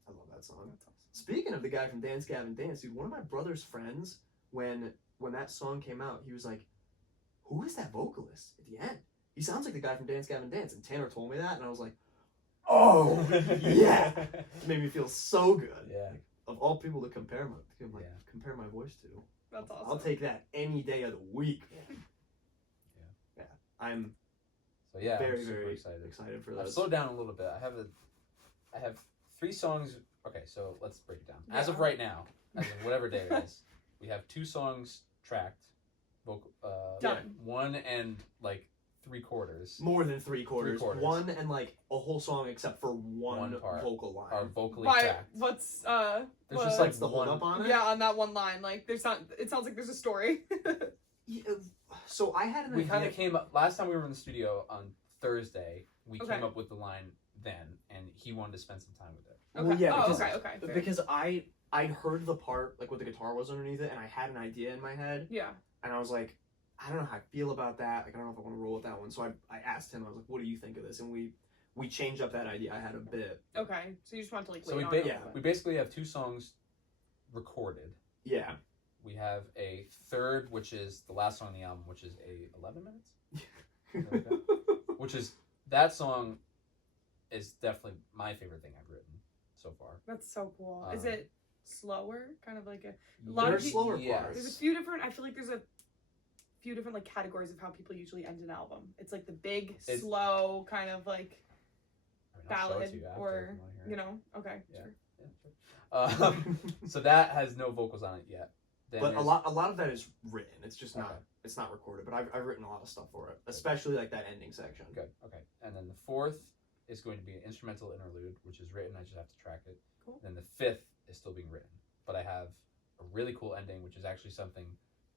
love that song. That's awesome. Speaking of the guy from Dance Gavin Dance, dude, one of my brother's friends, when that song came out, he was like, who is that vocalist at the end? He sounds like the guy from Dance Gavin Dance. And Tanner told me that, and I was like, oh, yeah. It made me feel so good. Yeah. Like, of all people to compare my voice to. That's awesome. I'll take that any day of the week. Yeah. I'm very, very excited for that. I've slowed down a little bit. I have 3 songs. Okay, so let's break it down. As of right now, as of whatever day it is, we have 2 songs tracked, done. 1 and like 3/4. More than 3/4. 1 and like a whole song except for one part vocal line. Are vocally tracked. What's there's just like the hold up on it? Yeah, on that one line. Like there's not. It sounds like there's a story. So I had an idea. We kind of came up last time we were in the studio on Thursday. We came up with the line then, and he wanted to spend some time with it. Okay. Well, yeah, because I heard the part, like what the guitar was underneath it, and I had an idea in my head. Yeah. And I was like, I don't know how I feel about that. Like, I don't know if I want to roll with that one. So I asked him, I was like, what do you think of this? And we changed up that idea I had a bit. Okay. So you just want to like wait on it. We basically have 2 songs recorded. Yeah. We have a third, which is the last song on the album, which is 11 minutes? Which is, that song is definitely my favorite thing I've written so far. That's so cool. Is it slower? Kind of like a lot of slower parts. There's a few different, I feel like there's a few different like categories of how people usually end an album. It's like the big, slow, kind of like... I'll show it ballad to you after or if you wanna hear it. you know. Okay, Yeah. sure. Yeah, sure. So that has no vocals on it yet. Then But a there's- lot of that is written. It's just not. Okay. It's not recorded. But I've written a lot of stuff for it, especially like that ending section. Good. Okay. And then the fourth is going to be an instrumental interlude, which is written. I just have to track it. Cool. Then the fifth is still being written, but I have a really cool ending, which is actually something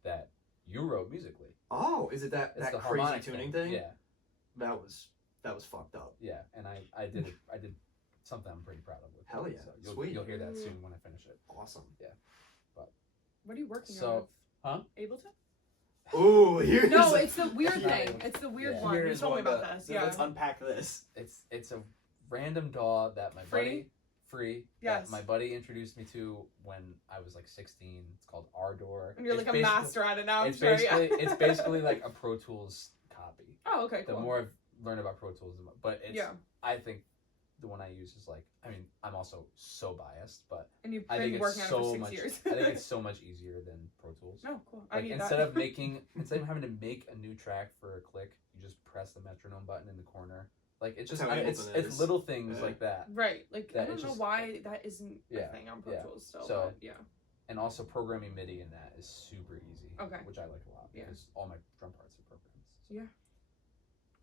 that you wrote musically. Oh, is it that It's that the crazy harmonic tuning thing? Yeah. That was fucked up. Yeah. And I did something I'm pretty proud of with it. Hell yeah. So you'll, Sweet. You'll hear that soon when I finish it. Awesome. What are you working So, on? Ableton? Ooh, here's No, it's the weird Yeah. thing. It's the weird Yeah. one. You Here's told me one about that- this. so Yeah. Let's unpack this. It's a random DAW that my buddy that Yes. my buddy introduced me to when I was like 16. It's called Ardor. And you're It's like a basically- master at it now. I'm It's sure. basically Yeah. it's basically like a Pro Tools copy. Oh, okay, The cool. more I've learned about Pro Tools, but it's Yeah. I think the one I use is like, I mean, I'm also so biased, but And you've I been think it's working on it so for 6 much. years. I think it's so much easier than Pro Tools. No, cool. I Like need instead that. of having to make a new track for a click, you just press the metronome button in the corner. Like it's just That's how it's Ableton is. it's little things Yeah. like that, Right. Like, I that don't it's know just- why that isn't Yeah, a thing on Pro yeah. Tools still. So- but yeah. and also programming MIDI in that is super easy. Okay. Which I like a lot Yeah. because all my drum parts are programs. So. Yeah.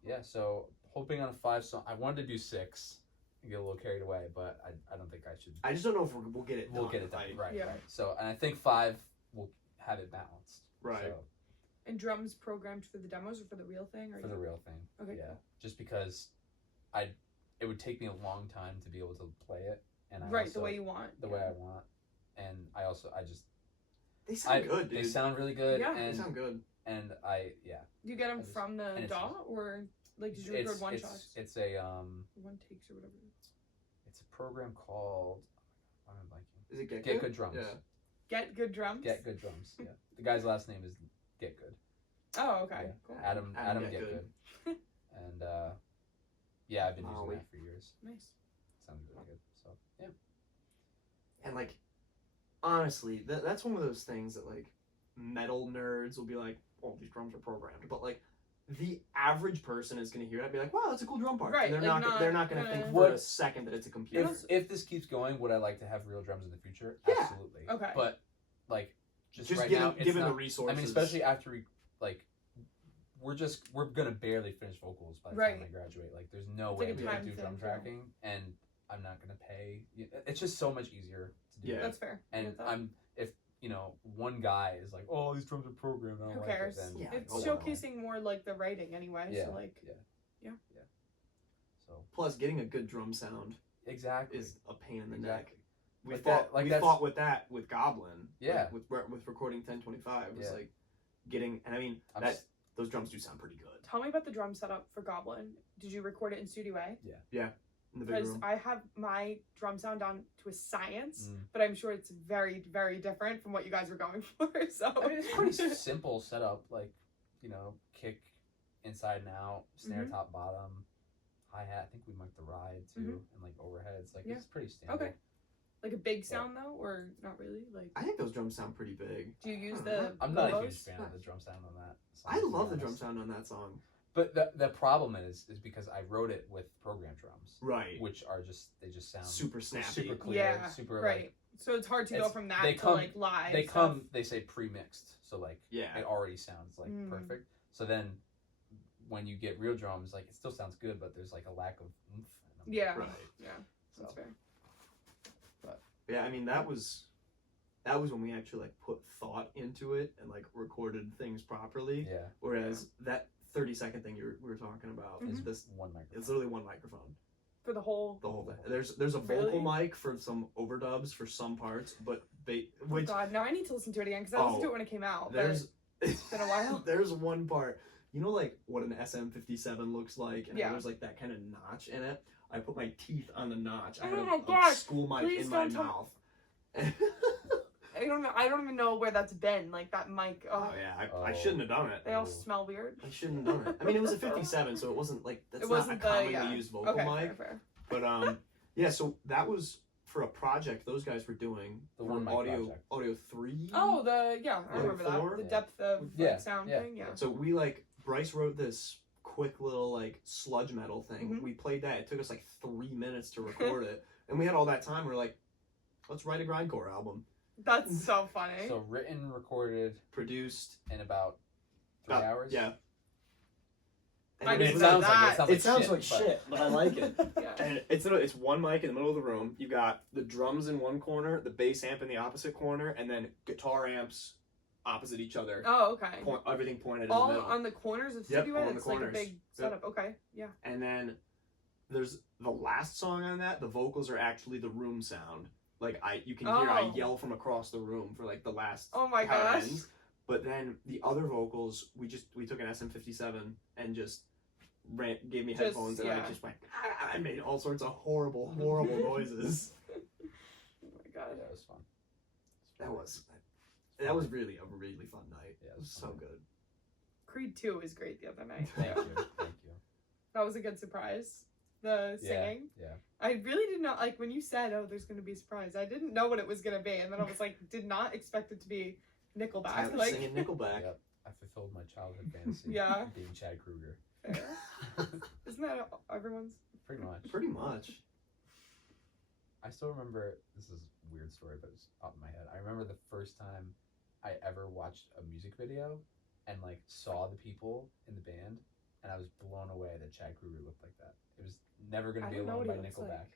Yeah. So hoping on a 5 song. I wanted to do 6 and get a little carried away, but I don't think I should. I just don't know if we'll get it. We'll done. get it done. Like, Right. Yeah. Right. So and I think 5 will have it balanced. Right. So, And drums programmed for the demos or for the real thing? Or for the real thing. Okay, Yeah. cool. Just because it would take me a long time to be able to play it, and I Right, also, the way you want. the way I want, and I just They sound good, dude. they sound really good, Yeah. They and sound good. Do you get them I just- from the and it's DAW or like did you record one shots? it's a One takes or whatever. it's a program called I'm blanking. Is it Get Get Good Drums. Yeah. Get good drums? Get Good Drums. Yeah, the guy's last name is Get Good. Oh, okay. Yeah. Cool. Adam Get Get Good. Good. And yeah, I've been using Molly. that for years. Nice. Sounds really good. So yeah. And like, honestly, that's one of those things that like metal nerds will be like, "Oh, these drums are programmed," but like the average person is gonna hear that and be like, "Wow, that's a cool drum part." Right, And they're like, not. not They're not gonna think gonna- for What- a second that it's a computer. If this keeps going, would I like to have real drums in the future? Yeah. Absolutely. Okay. But like just right given now, it's given not, the resources. I mean, especially after we're gonna barely finish vocals by the Right. time I graduate. Like, there's no It's way like a I'm gonna time do thing, drum too. tracking, and I'm not gonna pay. It's just so much easier to do. Yeah. That's fair. I And get that. I'm if one guy is like, oh, these drums are programmed. I don't Who like cares? It, then Yeah. It's Oh, well. showcasing more like the writing anyway. Yeah. So like So Plus, getting a good drum sound exactly. is a pain in the Exactly. neck. We Like fought. that- like we that's- fought with that with Goblin. Yeah. With recording 1025 was Yeah. like getting. And I mean, I'm that s- those drums do sound pretty good. tell me about the drum setup for Goblin. Did you record it in Studio A? In the big Because room. I have my drum sound down to a science, Mm. but I'm sure it's very, very different from what you guys were going for. So I mean, it's pretty simple setup. Like, kick inside and out, snare Mhm. top bottom, hi hat. I think we mic the ride too, Mhm. and like overheads. Like Yeah. it's pretty standard. Okay. Like a big sound though, or not really? Like, I think those drums sound pretty big. do you use I the? don't know. I'm not a logos? huge fan of the drum sound on that. Song, I to be love the drum honest. sound on that song. But the problem is because I wrote it with program drums, Right. which are they just sound Super snappy. super clear, Yeah, super right. like So it's hard to go It's- from that they to come- like live. they stuff. they say pre-mixed, so like Yeah. it already sounds like Mm. perfect. So then when you get real drums, like it still sounds good, but there's like a lack of oomph. And I'm like, Yeah. Right. Yeah, So, that's fair. Yeah, I mean that was when we actually like put thought into it and like recorded things properly. yeah, Whereas that 30-second thing we were talking about is Mhm. this. one microphone. It's literally one microphone. For the whole. The whole thing. There's a vocal Really? mic for some overdubs for some parts, but Oh which God, now I need to listen to it again because I listened to it when it came out. there's It's been a while. There's one part, like what an SM57 looks like, and Yeah. there's like that kind of notch in it. I put my teeth on the notch. I Oh had my a God, school mic please in my don't tell me- mouth. I don't know. I don't even know where that's been. Like that mic. Oh Oh, yeah, Oh. I shouldn't have done it. they all Oh. smell weird. I shouldn't have done it. I mean, it was a 57, so it wasn't like that's It not wasn't a the commonly yeah. used vocal Okay, mic. fair. But yeah, so that was for a project those guys were doing The for one mic project. Audio 3. Oh, I remember Four? that. The depth of Yeah, like, sound yeah. thing. Yeah. So Bryce wrote this quick little like sludge metal thing. Mhm. We played that. It took us like 3 minutes to record it, and we had all that time. We're like, let's write a grindcore album. That's so funny. So written, recorded, Produced in about 3 hours. Yeah. And I I mean, didn't it know sounds that. like it sounds shit, like but- shit, but I like it. Yeah. And it's one mic in the middle of the room. You got the drums in one corner, the bass amp in the opposite corner, and then guitar amps opposite each other. Oh, okay. Everything pointed in the All middle. on the corners of Yep, Studio all Ed? on the It's like a corners. big Yep. setup. Okay, yeah. And then there's the last song on that. The vocals are actually the room sound. Like you can hear I Oh. yell from across the room for like the last. Oh my how it gosh. ends. But then the other vocals, we took an SM57 and just gave me Just, headphones and I yeah. just went. I made all sorts of horrible noises. Oh my god. Yeah, it was fun. That was really a really fun night. Yeah, It was so fun. good. Creed 2 was great the other night. Thank you. Thank you. That was a good surprise. The singing. Yeah. I really did not, like, when you said, oh, there's going to be a surprise, I didn't know what it was going to be. And then I was like, did not expect it to be Nickelback. Tyler Like, singing Nickelback. Yep. I fulfilled my childhood fantasy. Yeah. Being Chad Kruger. fair. Isn't that everyone's? Pretty much. Pretty much. I still remember, this is a weird story, but it's up in my head. I remember the first time I ever watched a music video and like saw the people in the band, and I was blown away that Chad Kruger looked like that. It was Never Gonna I Be don't know Alone what by he looks Nickelback. like.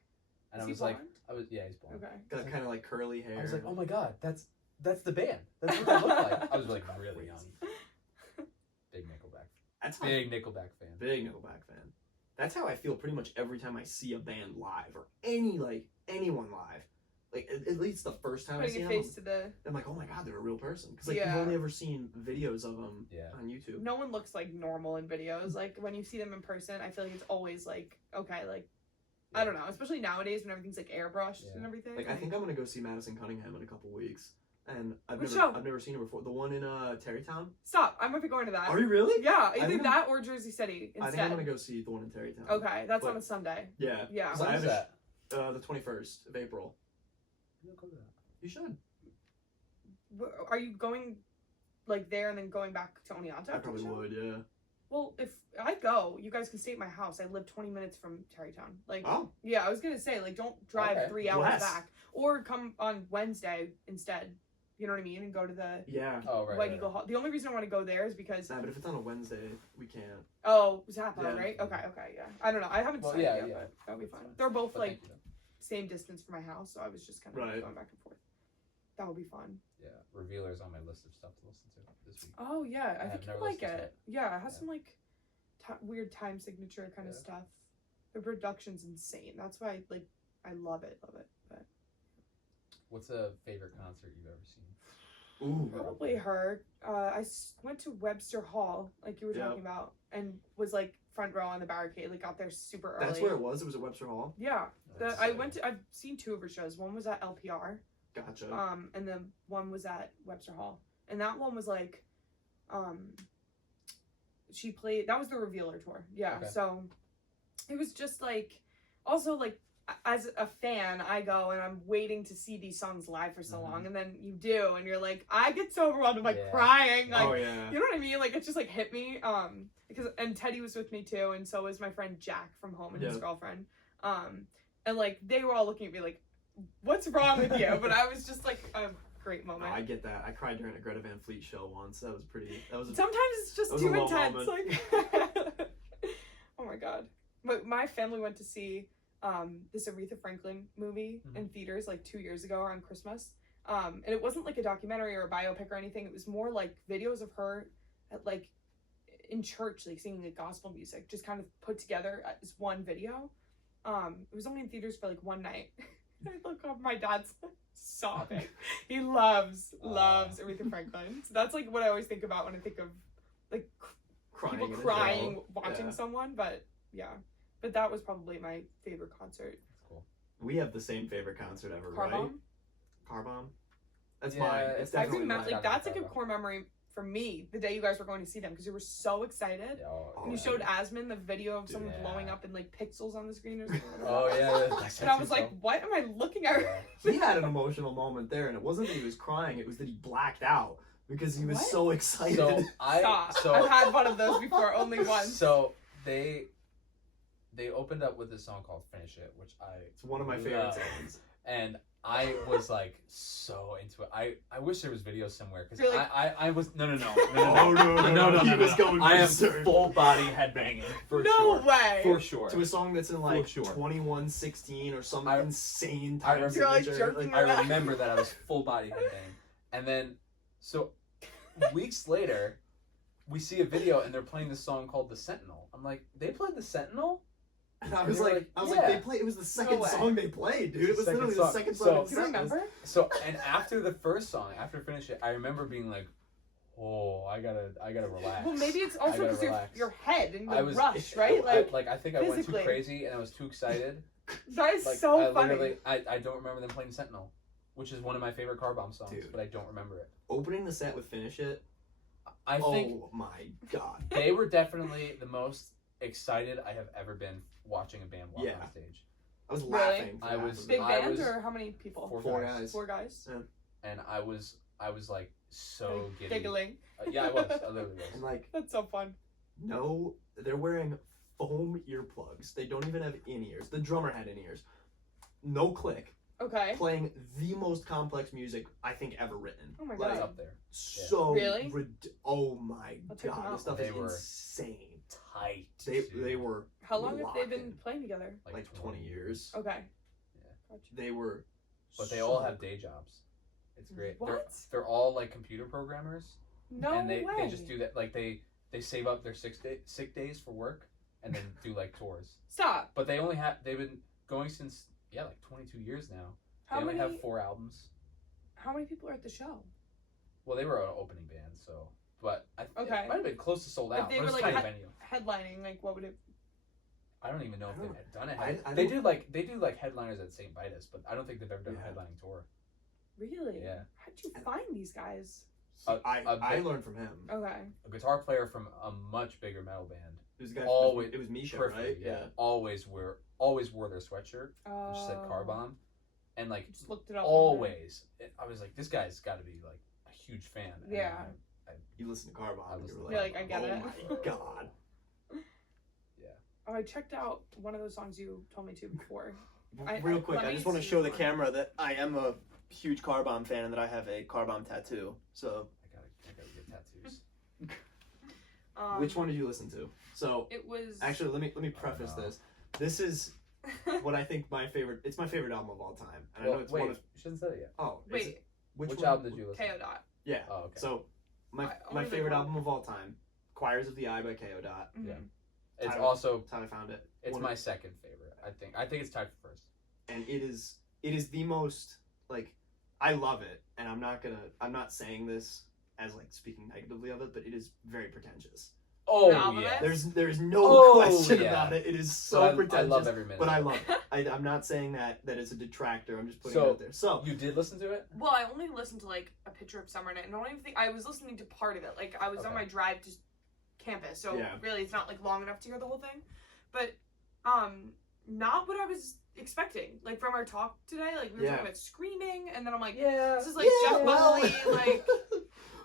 And Is I he was like, blonde? he's blonde. Okay. Got kind of like curly hair. I was like, oh my god, that's the band. That's what they look like. I was like really young. Big Nickelback. That's how Big Nickelback fan. Big Nickelback fan. That's how I feel pretty much every time I see a band live or anyone live. Like at least the first time I Putting see a them, face to the. I'm like, oh my god, they're a real person. Because like Yeah. you've only ever seen videos of them Yeah. on YouTube. No one looks like normal in videos. Like when you see them in person, I feel like it's always like, okay, like, I don't know, especially nowadays when everything's like airbrushed Yeah. and everything. Like I think I'm gonna go see Madison Cunningham in a couple weeks, and I've Which never show? I've never seen her before. The one in Terrytown. Stop! I might be going to that. Are you really? Yeah, I either think that or Jersey City I instead. think I'm gonna go see the one in Terrytown. Okay, that's But- on a Sunday. Yeah. Yeah. 'Cause When I is have a that? The 21st of April. You'll go to that. You should. Are you going like there and then going back to Oneonta? I after the probably show? would. Yeah. Well, if I go, you guys can stay at my house. I live 20 minutes from Terrytown. Like, Oh. yeah, I was gonna say, like, don't drive Okay. 3 hours Bless. back, or come on Wednesday instead. You know what I mean? And go to the Yeah. Oh right. White right, Eagle right. Hall. The only reason I want to go there is because Nah, but if it's on a Wednesday, we can't. oh, Zappa, Yeah. right? Okay, yeah. I don't know. I haven't Well, decided yeah, yet, yeah. but that'll be That's fine. fine. They're both But like thank you, though. same distance from my house, so I was just kind of Right. going back and forth. That would be fun. Yeah, Revealer's on my list of stuff to listen to this week. Oh yeah, I I have think you never like listened to it. Yeah, it has Yeah. some like weird time signature kind of Yeah. stuff. The production's insane. That's why I love it. But What's a favorite concert you've ever seen? Ooh. probably her. Went to Webster Hall, like you were Yep. talking about, and was like front row on the barricade. Like got there super early. That's where it was. It was at Webster Hall. Yeah, That's I sick. went to. I've seen 2 of her shows. One was at LPR. Gotcha. And then one was at Webster Hall, and that one was like, she played. That was the Revealer tour. Yeah, Okay. so it was just like, also like as a fan, I go and I'm waiting to see these songs live for so Mhm. long, and then you do, and you're like, I get so overwhelmed, I'm like Yeah. crying, like. oh yeah. You know what I mean? Like it just like hit me. And Teddy was with me too, and so was my friend Jack from home and his Yeah. girlfriend. And like they were all looking at me like, "What's wrong with you?" But I was just like a great No, moment. I get that. I cried during a Greta Van Fleet show once. That was pretty. That was. Sometimes it's just That was a too low intense. moment. Like, oh my god! But my family went to see this Aretha Franklin movie in theaters like 2 years ago around Christmas. And it wasn't like a documentary or a biopic or anything. It was more like videos of her at like in church, like singing like gospel music, just kind of put together as one video. It was only in theaters for like one night. I look up, my dad's sobbing. He loves Aretha Franklin. So that's like what I always think about when I think of like crying people in a crying show. watching Yeah. someone. But yeah, but that was probably my favorite concert. That's cool. We have the same favorite concert ever, Car right? Bomb? Car Bomb. That's Yeah, mine. It's I definitely remember, mine. like that's like a Car Bomb. core memory for me. The day you guys were going to see them because you were so excited. Yeah, And you yeah. showed Asmund the video of someone Yeah. blowing up in like pixels on the screen or something. Oh yeah. And I was like, what am I looking at? Yeah. He had an emotional moment there, and it wasn't that he was crying; it was that he blacked out because he was What? so excited. So Stop. so I've had one of those before, only once. So they opened up with this song called "Finish It," which It's one of my favorite love. songs. And I was like so into it. I wish there was video somewhere because Really? I was no. He was going I am berserk. full body headbanging for No sure. way. For sure. To a song that's in like For sure. 21:16 or some I- insane I time remember- You're, like, signature. jerking I remember that I was full body headbanging, and then so weeks later, we see a video and they're playing this song called "The Sentinel." I'm like, they played "The Sentinel"? And I was You're like, yeah. they played. It was the second way. song they played, dude. It was Second literally song. the second So- song. Do in you the set list. remember? So and after the first song, after "Finish It," I remember being like, "Oh, I gotta relax." Well, maybe it's I also gotta because relax. your head and I the was rush, right? I think I went too physically. crazy and I was too excited. That is Like so I funny. literally, I don't remember them playing "Sentinel," which is one of my favorite Car Bomb songs, Dude. but I don't remember it. Opening the set with "Finish It." I think Oh my god. they were definitely the most excited I have ever been watching a band walk Yeah. on stage. I was Really? laughing. for I half was- of it. Big I band was or how many people? Four guys. 4 guys. And I was like so Like, giddy. giggling. Yeah, I was. I literally And was. like, That's so fun. no, they're wearing foam earplugs. They don't even have in-ears. The drummer had in-ears. No click. Okay. Playing the most complex music I think ever written. Oh my Like, It's god. up there. So Really? oh my I'll check them god, out. this stuff They is were insane. Tight. They too. were How long have they been rocking. playing together? like 20 years. Okay. Yeah. Gotcha. They were But they so all have day jobs. It's great. What? They're all like computer programmers. No and they way. just do that. Like they save up their sick days for work and then do like tours. Stop. But they've been going since like 22 years now. They How only many? have 4 albums. How many people are at the show? Well, they were an opening band, so but Okay. it might have been close to sold If out. they But it were, was like, a tiny venue. Headlining, like what would it? I don't even know if I they've done it. I They don't- do like headliners at St. Vitus, but I don't think they've ever done Yeah. a headlining tour. Really? Yeah. How'd you find these guys? I learned from him. Okay. A guitar player from a much bigger metal band. It was the guy. Always It was Misha, Perfect, right? yeah. Always wore their sweatshirt, which said Car Oh. Bomb, and like Just looked it up. always. I was like, this guy's got to be like a huge fan. And Yeah. You listened to Car Bomb. I and listened you to were You're like, I get oh it. my god. Oh, I checked out one of those songs you told me to before. Real quick, let I me just want to see show the one. camera that I am a huge Car Bomb fan and that I have a Car Bomb tattoo. So, I gotta get tattoos. which one did you listen to? So, It was actually, let me preface no. this. This is what I think my favorite. It's my favorite album of all time. And I Well, know it's wait, one of. you shouldn't say it yet. Oh, is Wait, it- Which one? album did you listen KO to? Dot. Yeah. Oh, okay. So, I my only favorite like one. album of all time, "Choirs of the Eye" by KO Dot. Yeah. Mhm. It's Tyler- also That's how I found it. it's One my of- second favorite. I think it's tied for first. and it is the most like I love it, and I'm not saying this as like speaking negatively of it, but it is very pretentious. Oh album yeah. is? There's no Oh, question yeah. about it. It is But so I pretentious. love every minute. But I love it. I'm not saying that it's a detractor. I'm just putting So- it out there. So You did listen to it? Well, I only listened to like A Picture of Summer Night, and I don't even think I was listening to part of it. Like I was on Okay. my drive to campus, so Yeah. really it's not like long enough to hear the whole thing. But not what I was expecting. Like from our talk today, like we were Yeah. talking about screaming, and then I'm like, Yeah. this is like Jeff Buckley. Like,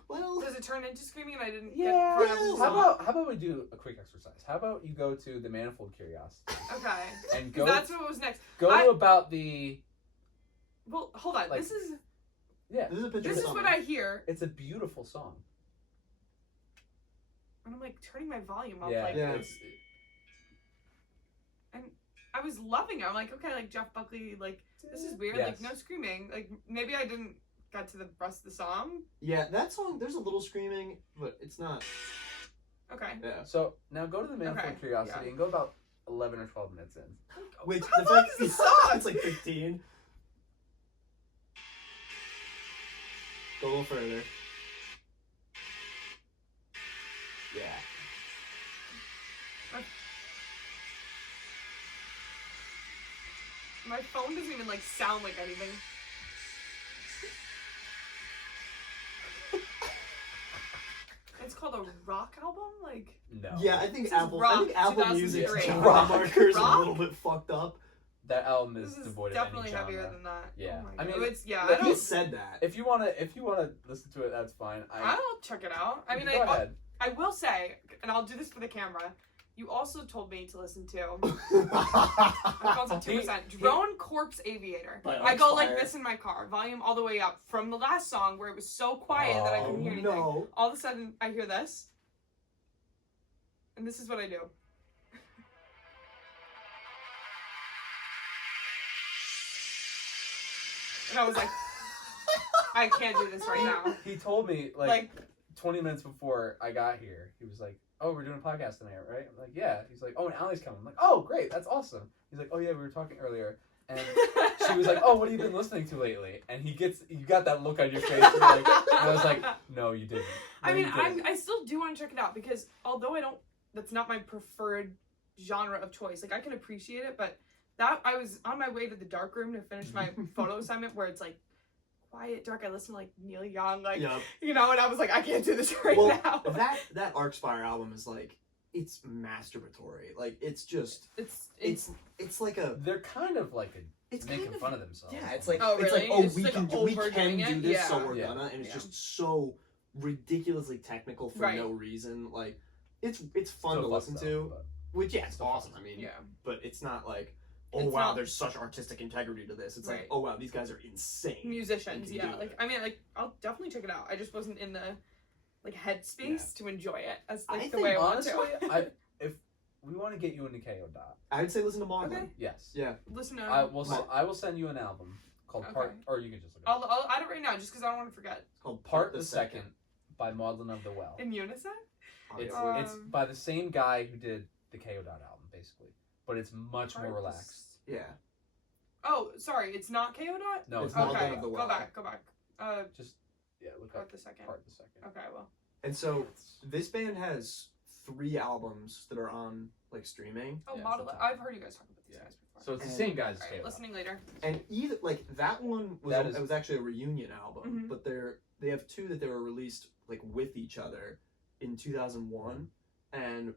well, does it turn into screaming? And I didn't Yeah. get far enough into the How song. about we do a quick exercise? How about you go to the Manifold Curiosity Okay, and 'cause go that's what was next. go I- about the Well, hold on. Like- this is yeah. this is a picture this of is what summer. I hear, It's a beautiful song. and I'm like turning my volume up. Yeah. Like Yeah. It's, I was loving it. I'm like, okay, like Jeff Buckley, like this is weird. Yes. Like no screaming. Like maybe I didn't get to the rest of the song. Yeah, that song. There's a little screaming, but it's not. Okay. Yeah. so now go to the Manifold Okay, Curiosity yeah. and go about 11 or 12 minutes in. Which How the long fact is the song? it's like 15. Go a little further. Yeah. My phone doesn't even like sound like anything. It's called a rock album, like No. Yeah, I think This is Apple. rock I think Apple 2003. Music's genre Rock. markers are a Rock? little bit fucked up. That album is this is devoid of definitely any genre. heavier than that. Yeah. Oh I my mean, God. It's yeah. like, I He don't. said that. If you wanna listen to it, that's fine. I'll check it out. I mean, go ahead. I will say, and I'll do this for the camera. You also told me to listen to. I felt it 2%. Drone Corpse Aviator. I go like this in my car, volume all the way up. From the last song where it was so quiet that I couldn't hear anything. No. All of a sudden, I hear this. And this is what I do. And I was like, I can't do this right now. He told me, like 20 minutes before I got here, he was like, oh, we're doing a podcast tonight, right? I'm like, yeah. He's like, oh, and Allie's coming. I'm like, oh, great, that's awesome. He's like, oh, yeah, we were talking earlier. And she was like, oh, what have you been listening to lately? And you got that look on your face. And I was like, no, you didn't. No, I mean, I still do want to check it out because although that's not my preferred genre of choice. Like, I can appreciate it, but I was on my way to the dark room to finish my photo assignment where it's like, quiet, dark. I listen to like Neil Young, like you know, and I was like, I can't do this right now. That Arcspire album is like, it's masturbatory. Like it's just it's like a they're kind of like it's making kind of, fun of themselves. Yeah, it's like oh, really? It's like it's we like can do this, yeah. so we're gonna, and it's just so ridiculously technical for no reason. Like it's fun to listen to, which it's awesome. I mean, but it's not like. Oh it's wow, not, there's such artistic integrity to this. It's like, oh wow, these guys are insane. Musicians, like I mean, like I'll definitely check it out. I just wasn't in the like headspace to enjoy it as like the way I want to. If we want to get you into KO Dot, I'd say listen to Maudlin. Okay. Yes. Yeah. Listen to. I will send you an album called Part, or you can just look it up. I'll add it right now just because I don't want to forget. It's called Part the Second by Maudlin of the Well. In unison. It's by the same guy who did the KO Dot album, basically, but it's much more relaxed. Yeah. Oh, sorry, it's not KO Dot? No, it's not. Okay, Of the Well. go back. Just look Part up the Second. Part the Second. Okay, well. And so this band has 3 albums that are on like streaming. Oh, Model. I've heard you guys talk about these guys before. So it's the same guys as KO Alright, Dot. listening later. And either like that one was it was actually a reunion album, but they have 2 that they were released like with each other in 2001, and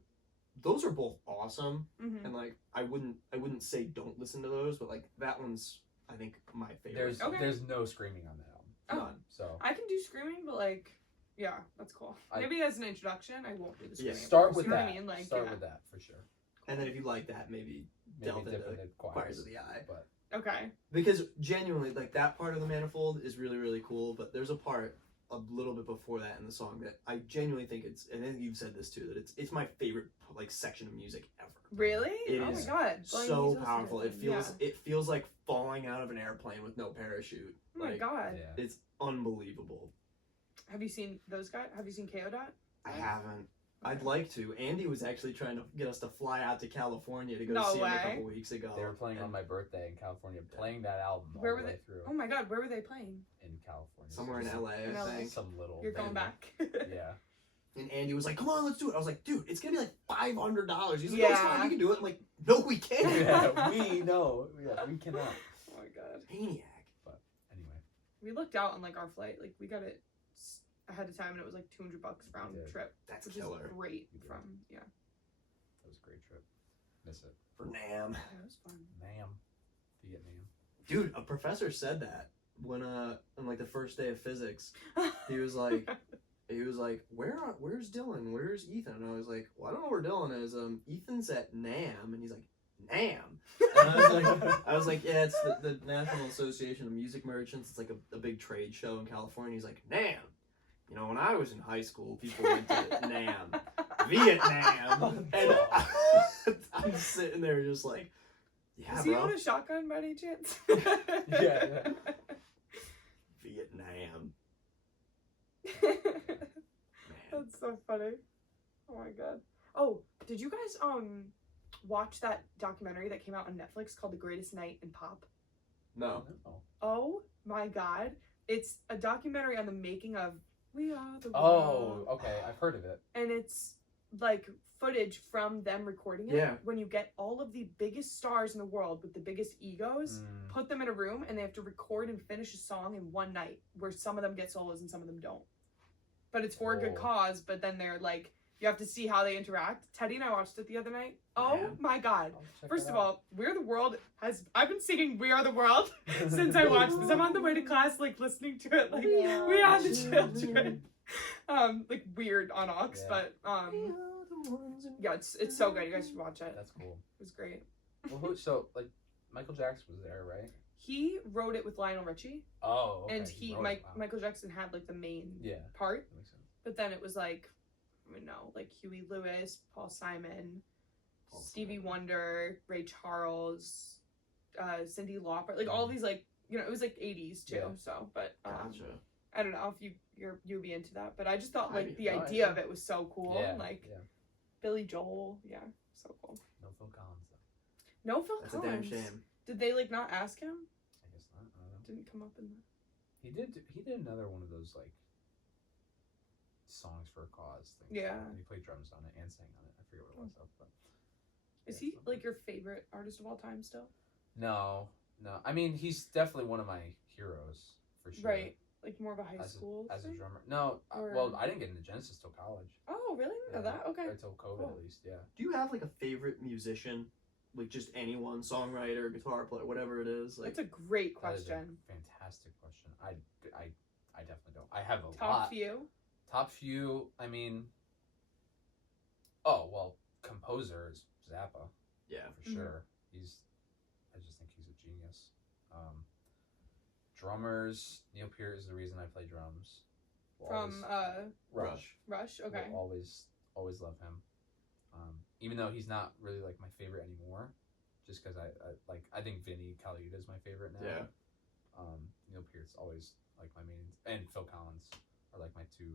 those are both awesome, and like I wouldn't say don't listen to those, but like that one's I think my favorite. There's no screaming on that album. None. So I can do screaming, but like that's cool. Maybe as an introduction, I won't do the screaming. Start with that. I mean? Like, start with that for sure. And then if you like that, maybe delve into the Choirs of the Eye. But okay. Because genuinely, like that part of the Manifold is really really cool, but there's a part a little bit before that in the song that I genuinely think and I think you've said this too, that it's my favorite like section of music ever. Really? It oh is my god. so powerful. It feels like falling out of an airplane with no parachute. Oh my god. Yeah. It's unbelievable. Have you seen those guys? Have you seen KO Dot? I haven't. I'd like to. Andy was actually trying to get us to fly out to California to go No see way. him a couple weeks ago. They were playing on my birthday in California, playing that album Where all were the way they? through. Oh my god, where were they playing? In California. Somewhere in LA, I think. Some little. You're going back. Yeah. And Andy was like, "Come on, let's do it." I was like, "Dude, it's gonna be like $500." He's like, Yeah. "No, it's fine, you can do it." I'm like, "No, we can't." Yeah, we know. Yeah, we cannot. Oh my god. Maniac. But anyway. We looked out on like our flight. Like we got it ahead of time, and it was like $200 round trip. That's which killer. Is great from That was a great trip. Miss it. For Nam. Yeah, it was fun. Nam. Vietnam. Dude, a professor said that when on like the first day of physics. He was like where's Dylan? Where's Ethan? And I was like, well, I don't know where Dylan is. Ethan's at NAM, and he's like, NAM. And I was like, yeah, it's the National Association of Music Merchants. It's like a big trade show in California. He's like, NAM. You know, when I was in high school, people went to NAM, Vietnam, and I'm sitting there just like, yeah, Is bro. he on a shotgun by any chance? Yeah. Vietnam. That's so funny. Oh my god. Oh, did you guys watch that documentary that came out on Netflix called The Greatest Night in Pop? No. Oh my god. It's a documentary on the making of We Are the World. Oh, okay. I've heard of it. And it's like footage from them recording it. Yeah. When you get all of the biggest stars in the world with the biggest egos, put them in a room, and they have to record and finish a song in one night, where some of them get solos and some of them don't. But it's for a good cause, but then they're like, you have to see how they interact. Teddy and I watched it the other night. Oh my god. First of all, We Are the World I've been singing We Are the World since I watched this. I'm on the way to class, like, listening to it, like, We Are the Children. like weird on aux, Yeah. but yeah, it's so good. You guys should watch it. That's cool. It was great. Well, so like Michael Jackson was there, right? He wrote it with Lionel Richie, Oh, okay. and wrote it. Wow. Michael Jackson had like the main Yeah, part, that makes sense. but then it was like, like Huey Lewis, Paul Simon, Stevie Wonder, Ray Charles, Cyndi Lauper, like all these like it was like 80s too. Yeah. So, but Gotcha. I don't know if you'd be into that, but I just thought like I'd be the fine. idea of it was so cool. Yeah, Like yeah. Billy Joel, yeah, so cool. No Phil Collins though. No Phil That's a Collins. damn shame. Did they like not ask him? I guess not. I don't know. Didn't come up in the. He did another one of those like songs for a cause things. Yeah. And he played drums on it and sang on it. I forget what it was though, but Is yeah, he so- like your favorite artist of all time still? No. I mean, he's definitely one of my heroes for sure. Right. Like more of a high school. As a thing? drummer. No, Or- well, I didn't get into Genesis till college. Oh, really? Yeah, That okay. Until COVID, Cool. at least. Yeah. Do you have like a favorite musician? Like just anyone, songwriter, guitar player, whatever it is. Like That's a great That is a question. fantastic question. I definitely don't. I have a Top lot. few. Top few. I mean. Oh well, composer is Zappa yeah. for sure. I just think he's a genius. Drummers. Neil Peart is the reason I play drums. Will From always- Rush. Rush. Okay. Will always love him. Even though he's not really like my favorite anymore, just because I think Vinny Colaiuta is my favorite now. Yeah. Neil Peart's always like my main, and Phil Collins are like my two.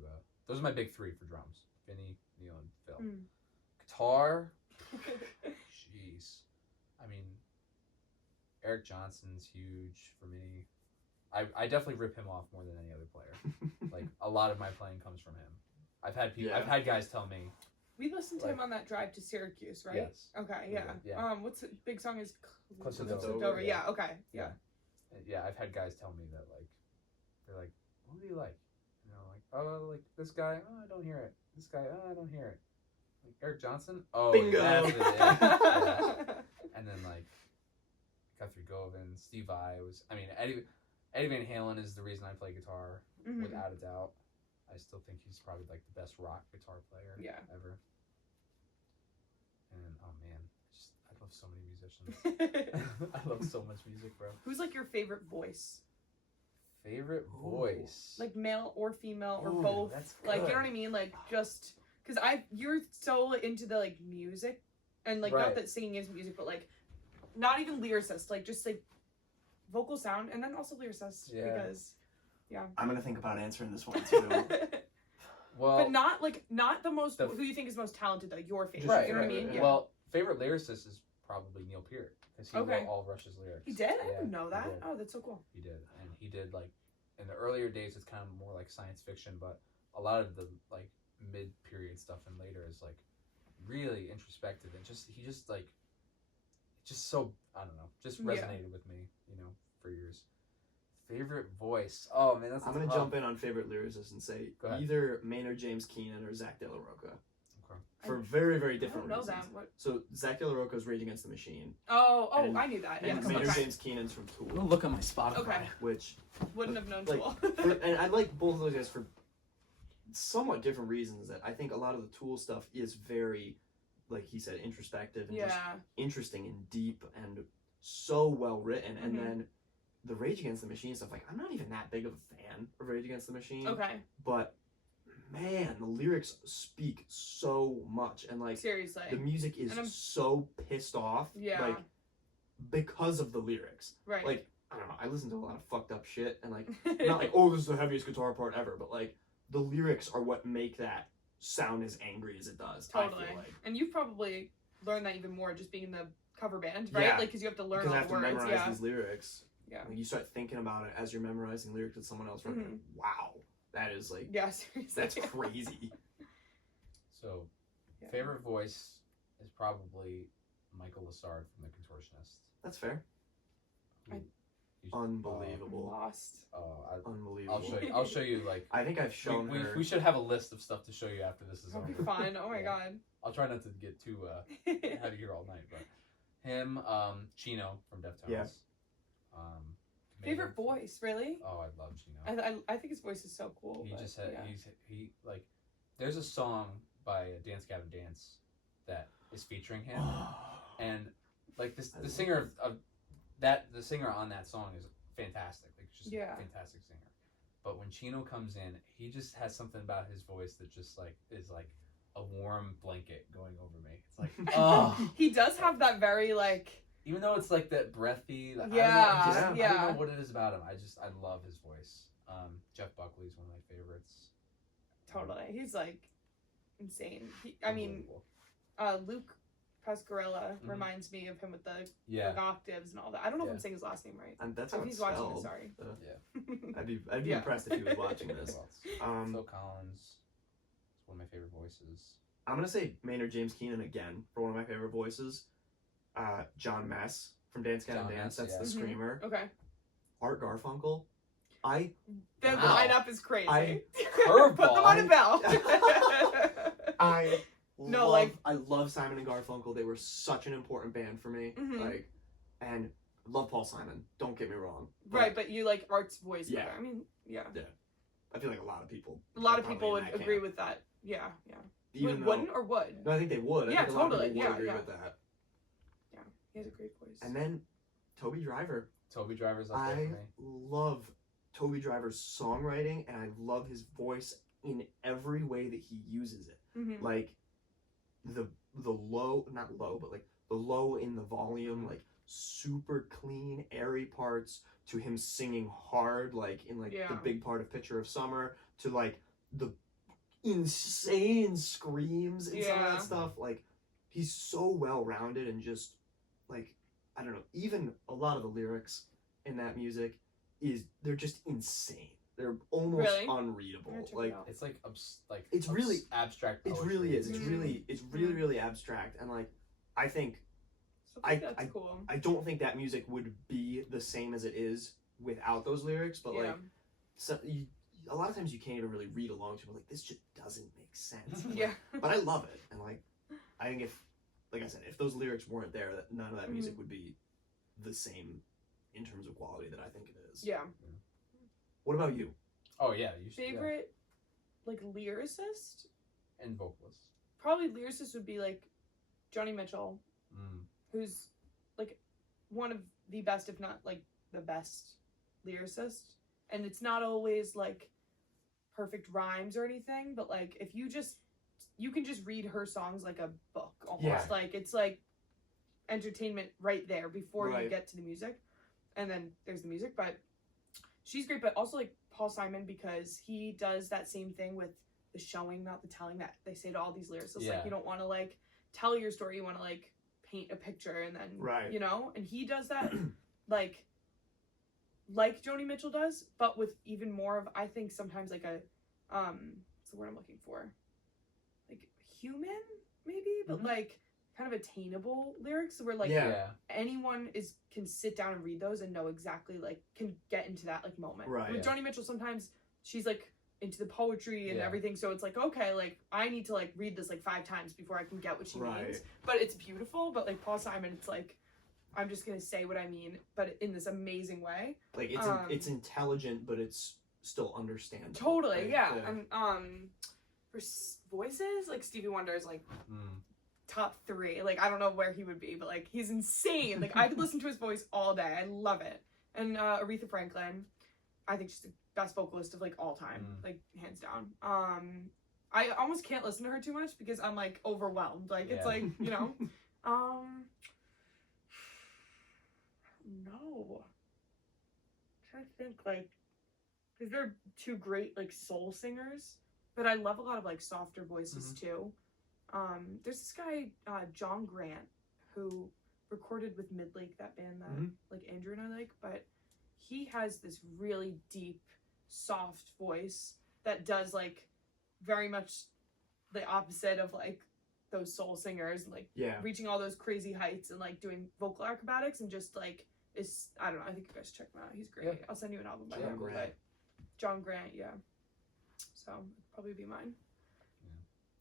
Those are my big three for drums: Vinny, Neil, and Phil. Mm. Guitar, jeez. I mean, Eric Johnson's huge for me. I definitely rip him off more than any other player. Like a lot of my playing comes from him. I've had Yeah. I've had guys tell me. We listened to him on that drive to Syracuse, right? Yes. Okay. Yeah. Yeah. What's the big song is Cliffs of Dover. Dover. Yeah. Yeah. Okay. Yeah. Yeah, I've had guys tell me that like they're like, "What do you like?" Like, "Oh, like this guy. Oh, I don't hear it. This guy. Oh, I don't hear it." Like Eric Johnson. Oh, Bingo. that's it. Yeah. And then like Guthrie Govan, Steve Vai was. I mean, Eddie Van Halen is the reason I play guitar Mhm. without a doubt. I still think he's probably like the best rock guitar player ever. And oh man, I love so many musicians. I love so much music, bro. Who's like your favorite voice? Favorite Ooh. voice? Like male or female or Ooh, both? that's Like you good. know what I mean? Like just because you're so into the like music and like Right. not that singing is music, but like not even lyricist, like just like vocal sound and then also lyricist Yeah. because I'm gonna think about answering this one too. Well, but not the most the- who you think is most talented though, your favorite. right, You know what I right, mean? right. Yeah. Well, favorite lyricist is probably Neil Peart because he Okay. wrote all of Rush's lyrics. He did? I Yeah, didn't know he that. did. Oh, that's so cool. He did, and he did like in the earlier days. It's kind of more like science fiction, but a lot of the like mid-period stuff and later is like really introspective and he just like so I don't know, just Yeah. resonated with me, for years. Favorite voice? Oh man, that's I'm gonna tough. jump in on favorite lyricists and say Go ahead. either Maynard James Keenan or Zach De La Rocha. Okay. For very, very I different don't know reasons. that. What? So Zach De La Rocha's Rage Against the Machine, Oh, And- I knew that. and Yes. Maynard Okay. James Keenan's from Tool, We'll look on my Spotify. Okay. which Wouldn't have known like, Tool. and I like both of those guys for somewhat different reasons. That I think a lot of the Tool stuff is very, like he said, introspective and just yeah. interesting and deep and so well written. And Mhm. then the Rage Against the Machine stuff, like I'm not even that big of a fan of Rage Against the Machine, Okay. but man, the lyrics speak so much, and like Seriously. the music is And I'm- so pissed off, Yeah. like because of the lyrics. Right. Like I don't know, I listen to a lot of fucked up shit, and like not like oh this is the heaviest guitar part ever, but like the lyrics are what make that sound as angry as it does. Totally. I feel like. And you've probably learned that even more just being in the cover band, right? Yeah. Like, because you have to learn Because I all have the to words. memorize Yeah. these lyrics. Yeah. Like you start thinking about it as you're memorizing lyrics with someone else. Right? Mhm. Wow, that is like Yeah, seriously. that's crazy. So, Yeah. favorite voice is probably Michael Lassard from The Contortionist. That's fair. I- You- Unbelievable. Lost. Unbelievable. I'll show you. Like I think I've shown we, her. we should have a list of stuff to show you after this is That'd be over. fun. Oh my Yeah. I'll try not to get too god. have you here all night, but him, Chino from Deftones, Yeah. Favorite voice, really? Oh, I love Chino. I think his voice is so cool. He but, just had yeah. he like. There's a song by Dance Gavin Dance that is featuring him, and like the singer of that the singer on that song is fantastic. Like just a fantastic singer. But when Chino comes in, he just has something about his voice that just like is like a warm blanket going over me. It's like, oh. He does have that very like. Even though it's like that breathy, I don't know what it is about him. I love his voice. Jeff Buckley's one of my favorites. Totally, he's like insane. Luke Pasquarella reminds me of him with the octaves and all that. I don't know if I'm saying his last name right. And that's how if he's watching it, sorry. I'd be impressed if he was watching this. Phil Collins is one of my favorite voices. I'm gonna say Maynard James Keenan again for one of my favorite voices. John Mess from Dance Gavin Dance. That's the screamer. Okay. Art Garfunkel. The lineup is crazy. Curveball. Put them on a bell. I love Simon and Garfunkel. They were such an important band for me. And love Paul Simon. Don't get me wrong. Right, but you like Art's voice better. I mean, yeah. I feel like a lot of people would agree with that. Yeah. Even wouldn't or would? No, I think they would. I think a lot of people would agree with that. Yeah, he has a great voice. And then Toby Driver. Toby Driver's up there for me. I love Toby Driver's songwriting, and I love his voice in every way that he uses it. Like the low, not low, but like the low in the volume, like super clean, airy parts, to him singing hard, like in like the big part of Picture of Summer, to like the insane screams and some of that stuff. Like he's so well rounded, and just like, I don't know, even a lot of the lyrics in that music they're just insane. They're almost unreadable. Like it's like it's really abstract poetry. It really is. It's really abstract, and like I think that's cool. I don't think that music would be the same as it is without those lyrics, but like a lot of times you can't even really read along to it. Like, this just doesn't make sense. But I love it, and like I think like I said, if those lyrics weren't there, that none of that music would be the same in terms of quality that I think it is. What about you? Oh yeah, favorite like lyricist and vocalist. Probably lyricist would be like Johnny Mitchell, who's like one of the best, if not like the best lyricist. And it's not always like perfect rhymes or anything, but like if you can just read her songs like a book almost. Like it's like entertainment right there before you get to the music. And then there's the music, but she's great. But also like Paul Simon, because he does that same thing with the showing, not the telling, that they say to all these lyricists. Like, you don't want to like tell your story, you want to like paint a picture, and then you know, and he does that like Joni Mitchell does, but with even more of, I think sometimes like a what's the word I'm looking for, like human maybe, but like kind of attainable lyrics where like anyone can sit down and read those and know exactly, like, can get into that like moment. With Joni Mitchell, sometimes she's like into the poetry and everything, so it's like, okay, like I need to like read this like 5 times before I can get what she means, but it's beautiful. But like Paul Simon, it's like, I'm just gonna say what I mean, but in this amazing way. Like it's intelligent, but it's still understandable. Totally, right? And for voices, like Stevie Wonder is like top 3. Like I don't know where he would be, but like he's insane. Like I could listen to his voice all day. I love it. And Aretha Franklin, I think she's the best vocalist of like all time, like hands down. I almost can't listen to her too much because I'm like overwhelmed. Like it's like, you know, no. I'm trying to think, like, because they're 2 great like soul singers, but I love a lot of like softer voices too. There's this guy, John Grant, who recorded with Midlake, that band that like Andrew and I like, but he has this really deep, soft voice that does like very much the opposite of like those soul singers, like reaching all those crazy heights and like doing vocal acrobatics, and just like is, I don't know, I think you guys check him out. He's great. I'll send you an album by him. John Grant, so probably be mine.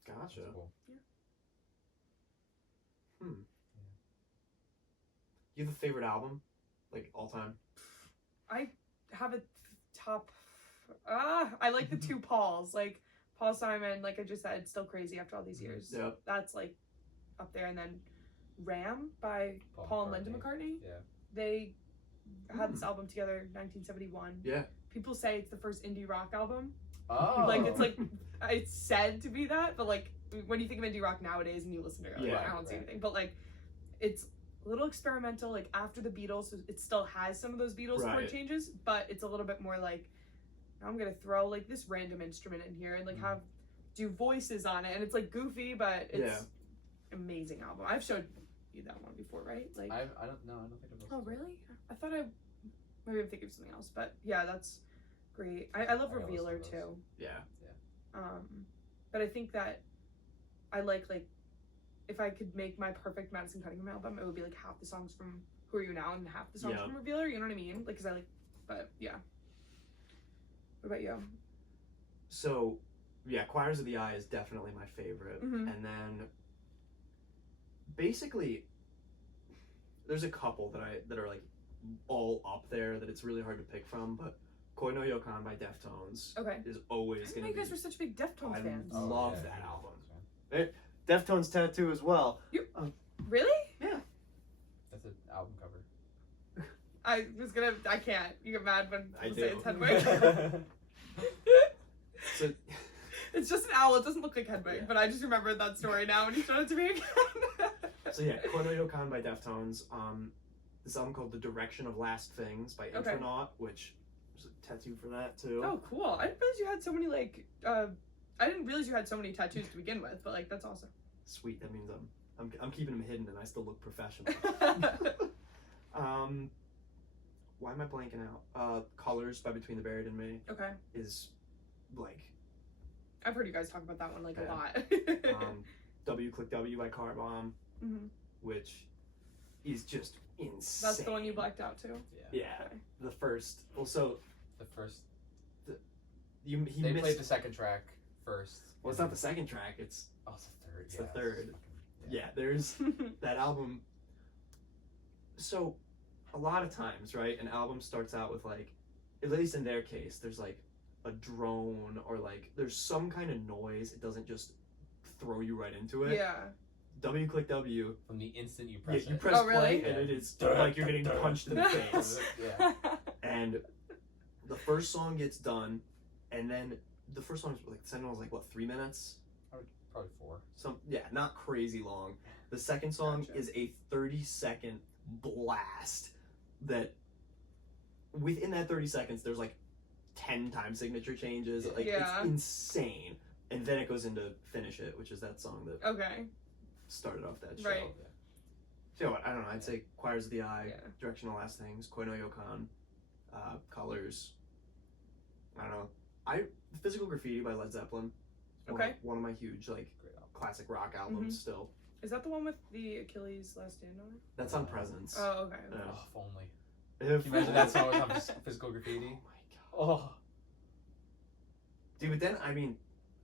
Gotcha. Cool. You have a favorite album, like all time? I have a top. I like the two Pauls. Like Paul Simon, like I just said, still crazy after all these years. Yep. That's like up there, and then Ram by Paul and Linda McCartney. Yeah. They had this album together, 1971. Yeah. People say it's the first indie rock album. Oh. Like it's said to be that, but like when you think of indie rock nowadays and you listen to it, like, I don't see anything. But like it's a little experimental. Like after the Beatles, so it still has some of those Beatles chord changes, but it's a little bit more like, I'm gonna throw like this random instrument in here and like do voices on it, and it's like goofy, but it's amazing album. I've showed you that one before, right? Like I don't know. I don't think I've listened. Oh really? I thought maybe I'm thinking of something else, but yeah, that's great. I love Revealer too. Yeah. But I think that I like if I could make my perfect Madison Cunningham album, it would be like half the songs from Who Are You Now and half the songs from Revealer. You know what I mean? Like, cause I like, but yeah. What about you? So, yeah, Choirs of the Eye is definitely my favorite. Mm-hmm. And then, basically, there's a couple that are like all up there that it's really hard to pick from, but Koi no Yokan by Deftones is always I going to be... you guys were such big Deftones fans. I love that album. Deftones tattoo as well. Really? Yeah. That's an album cover. I can't. You get mad when people say it's do. Hedwig. So, it's just an owl. It doesn't look like Hedwig, but I just remembered that story now when you showed it to me again. so yeah, Koi no Yokan by Deftones. This album called The Direction of Last Things by Intronaut, which there's a tattoo for that too. Oh, cool. I didn't realize you had so many I didn't realize you had so many tattoos to begin with, but like that's awesome. Sweet. That means I'm keeping them hidden and I still look professional. Why am I blanking out? Colors by Between the Buried and Me. Okay. Is like. I've heard you guys talk about that one like a lot. W Click W by Car Bomb, which is just insane. That's the one you blacked out too. Yeah. Okay. The first. He missed. Played the second track first. Well, it's not the second track. It's the third. It's the third. Yeah, there's that album. So, a lot of times, right, an album starts out with like, at least in their case, there's like a drone or like there's some kind of noise. It doesn't just throw you right into it. Yeah. W Click W. From the instant you press it. You press play and it is like you're getting punched in the face. And the first song gets done, and then the first song is like the second one was like what, 3 minutes? Probably 4. Not crazy long. The second song is a 30-second blast that within that 30 seconds there's like 10 time signature changes. Like it's insane. And then it goes into Finish It, which is that song that started off that show. Right. So I don't know, I'd say Choirs of the Eye, Direction of Last Things, Koi no Yokan, Colors. I don't know. Physical Graffiti by Led Zeppelin. One of my huge like classic rock albums still. Is that the one with the Achilles Last Stand on it? That's on Presence. Oh, okay. Oh, if only. If Can you imagine that song was on Physical Graffiti? Oh my god. Dude, but then, I mean,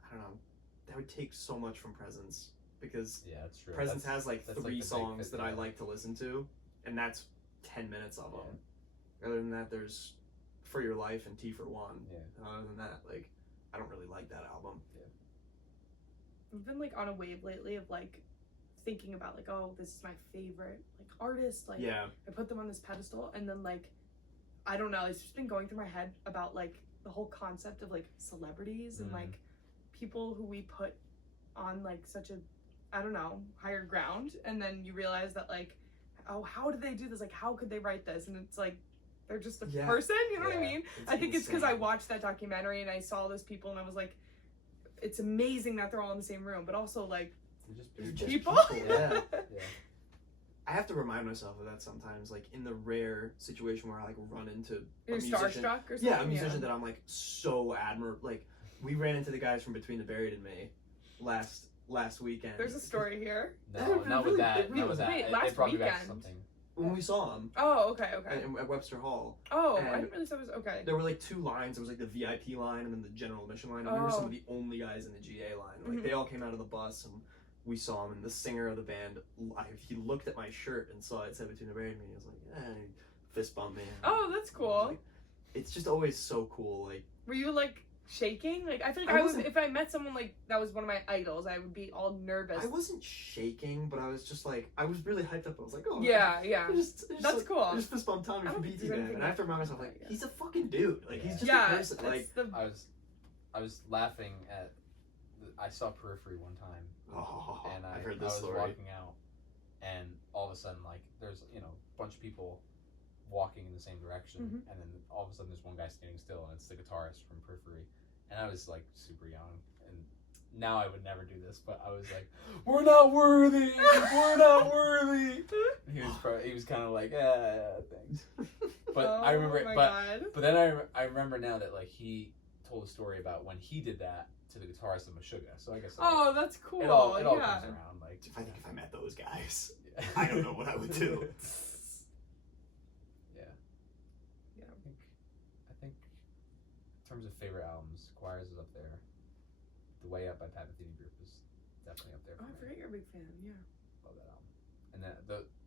I don't know. That would take so much from Presence. Because that's true. Presence has like 3 like songs that I like to listen to. And that's 10 minutes of them. Other than that, there's For Your Life and T for One. And other than that, like, I don't really like that album. I've been like on a wave lately of like thinking about like, oh, this is my favorite like artist, like I put them on this pedestal, and then like I don't know, it's just been going through my head about like the whole concept of like celebrities and like people who we put on like such a, I don't know, higher ground, and then you realize that like, oh, how did they do this? Like, how could they write this? And it's like they're just a person, you know what I mean? I think it's because I watched that documentary and I saw those people and I was like, it's amazing that they're all in the same room, but also like they're just people. Yeah. I have to remind myself of that sometimes, like in the rare situation where I like run into You're a musician. starstruck or something. Yeah, a musician that I'm like so admirable. Like we ran into the guys from Between the Buried and Me last weekend. There's a story here. No, not with that. Not with that. Wait, It last brought me back to weekend? something. When we saw them. Oh, okay. At Webster Hall. Oh, And I didn't realize that was okay. There were like 2 lines. There was like the VIP line and then the general admission line. And we were some of the only guys in the GA line. Like they all came out of the bus and we saw him. And the singer of the band, he looked at my shirt and saw it said Between the Buried and Me. He was like, and he fist bumped me. Oh, that's cool. it's just always so cool. Like, Were you like shaking? Like I feel like I I would wasn't- if I met someone like that was one of my idols, I would be all nervous. I wasn't shaking, but I was just like, I was really hyped up. I was like, oh, Yeah. I just That's like, cool. I just fist bumped Tommy I for don't think BT there's man, anything and I have to that- remind myself, like, yeah. he's a fucking dude. Like, he's just Yeah, a person. it's Like, the I was laughing at. I saw Periphery one time, oh, and I've heard I this was story. walking out, and all of a sudden, like, there's a bunch of people walking in the same direction, Mhm. and then all of a sudden, there's one guy standing still, and it's the guitarist from Periphery, and I was like super young, and now I would never do this, but I was like, "We're not worthy, we're not worthy." And he was kind of like, "Yeah, thanks." But I remember, Oh my but God. but then I remember now that like he told a story about when he did that to the guitarist of Meshuggah. So I guess Oh, that's cool. it all yeah. comes around. Like I think if I met those guys, yeah. I don't know what I would do. Yeah. Yeah. I think in terms of favorite albums, Choirs is up there. The Way Up by Pat Metheny Group is definitely up there Oh, for I me. forget you're a big fan. Yeah. Love that album. And then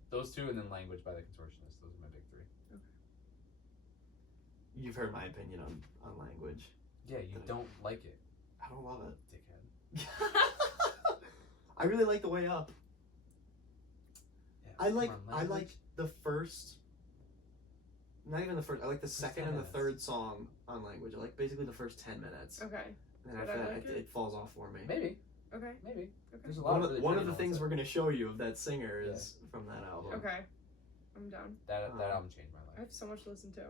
those two, and then Language by the Contortionist. Those are my big three. You've heard my opinion on language. Yeah, you don't like it, I don't love it. dickhead. I really like The Way Up. Yeah, I like come on, Language. the first. Not even the first. I like the second 10 and the minutes. third song on language. I like basically the first 10 minutes, Okay. and then Would after I that, like it, it? falls off for me. Maybe. Okay. Maybe. Okay. There's a lot One of really of pretty the ones things that- we're gonna show you of that singer is from that album. Okay. I'm down. that Um, album changed my I life. have so much to listen to.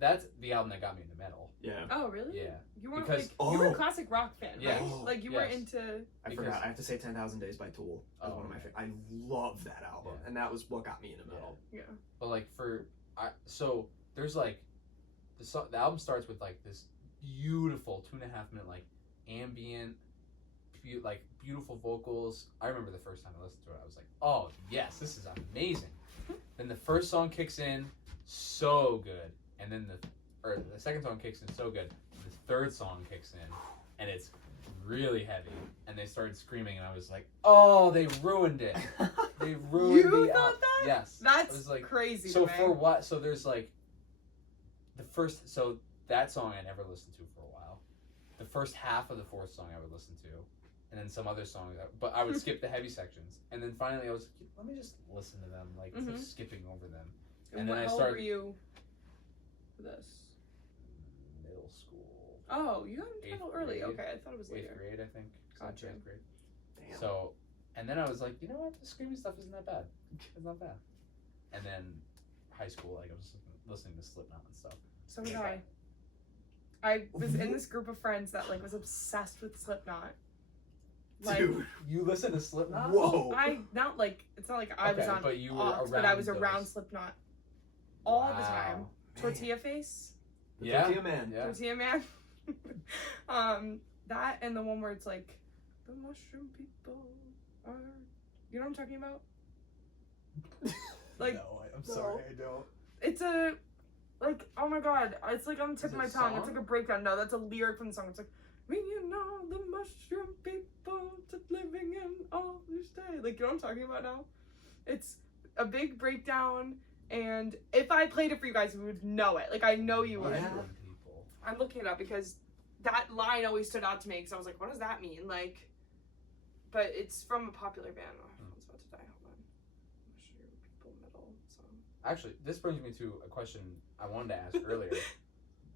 That's the album that got me into metal. Yeah. Oh, really? Yeah. You weren't Because- like you were a Oh. classic rock fan, Yes. right? Oh, Like you were yes. into. I Because- forgot. I have to say 10,000 Days by Tool. That's Oh, one of my okay. favorite. I love that album, Yeah. and that was what got me into metal. Yeah. But like so there's like the album starts with like this beautiful 2.5 minute like ambient like beautiful vocals. I remember the first time I listened to it, I was like, oh yes, this is amazing. Then the first song kicks in, so good, and then the second song kicks in, so good. The third song kicks in, and it's really heavy, and they started screaming, and I was like, oh, they ruined it. They ruined You the thought album. that? Yes. That's I was like, crazy. so to me. for what? So there's like that song I never listened to for a while. The first half of the fourth song I would listen to, and then some other songs. But I would skip the heavy sections, and then finally I was like, let me just listen to them. Like it's like Mhm. skipping over them. And and then what I how old started- were you for this? Middle school, Oh, you got into Eighth metal early. grade. Okay, I thought it was 8th later. grade, I think. Gotcha. 8th grade. Damn. So, and then I was like, you know what? The screaming stuff isn't that bad. It's not bad. And then high school, like I was listening to Slipknot and stuff. So was I. I was in this group of friends that like was obsessed with Slipknot. Like Dude, You listen to Slipknot? whoa. I not like it's not like I was Okay, on but you were off, but I around was those. around Slipknot all the time. Wow. Tortilla Face, The Yeah. Tortilla Man. Yeah. Tortilla Man. That and the one where it's like the mushroom people are. You know what I'm talking about? Like no, I'm No. sorry, I don't. it's a like oh my god, it's like on the tip Is of my it a tongue. It's song? like a breakdown. No, that's a lyric from the song. It's like when you know the mushroom people to living in all this day. Like you know what I'm talking about now? It's a big breakdown, and if I played it for you guys, you would know it. Like I know you would. Yeah. Mushroom people. I'm looking it up because that line always stood out to me because I was like, what does that mean? Like, but it's from a popular band. Oh, I was about to die. Hold on. Mushroom people metal song. Actually, this brings me to a question I wanted to ask earlier.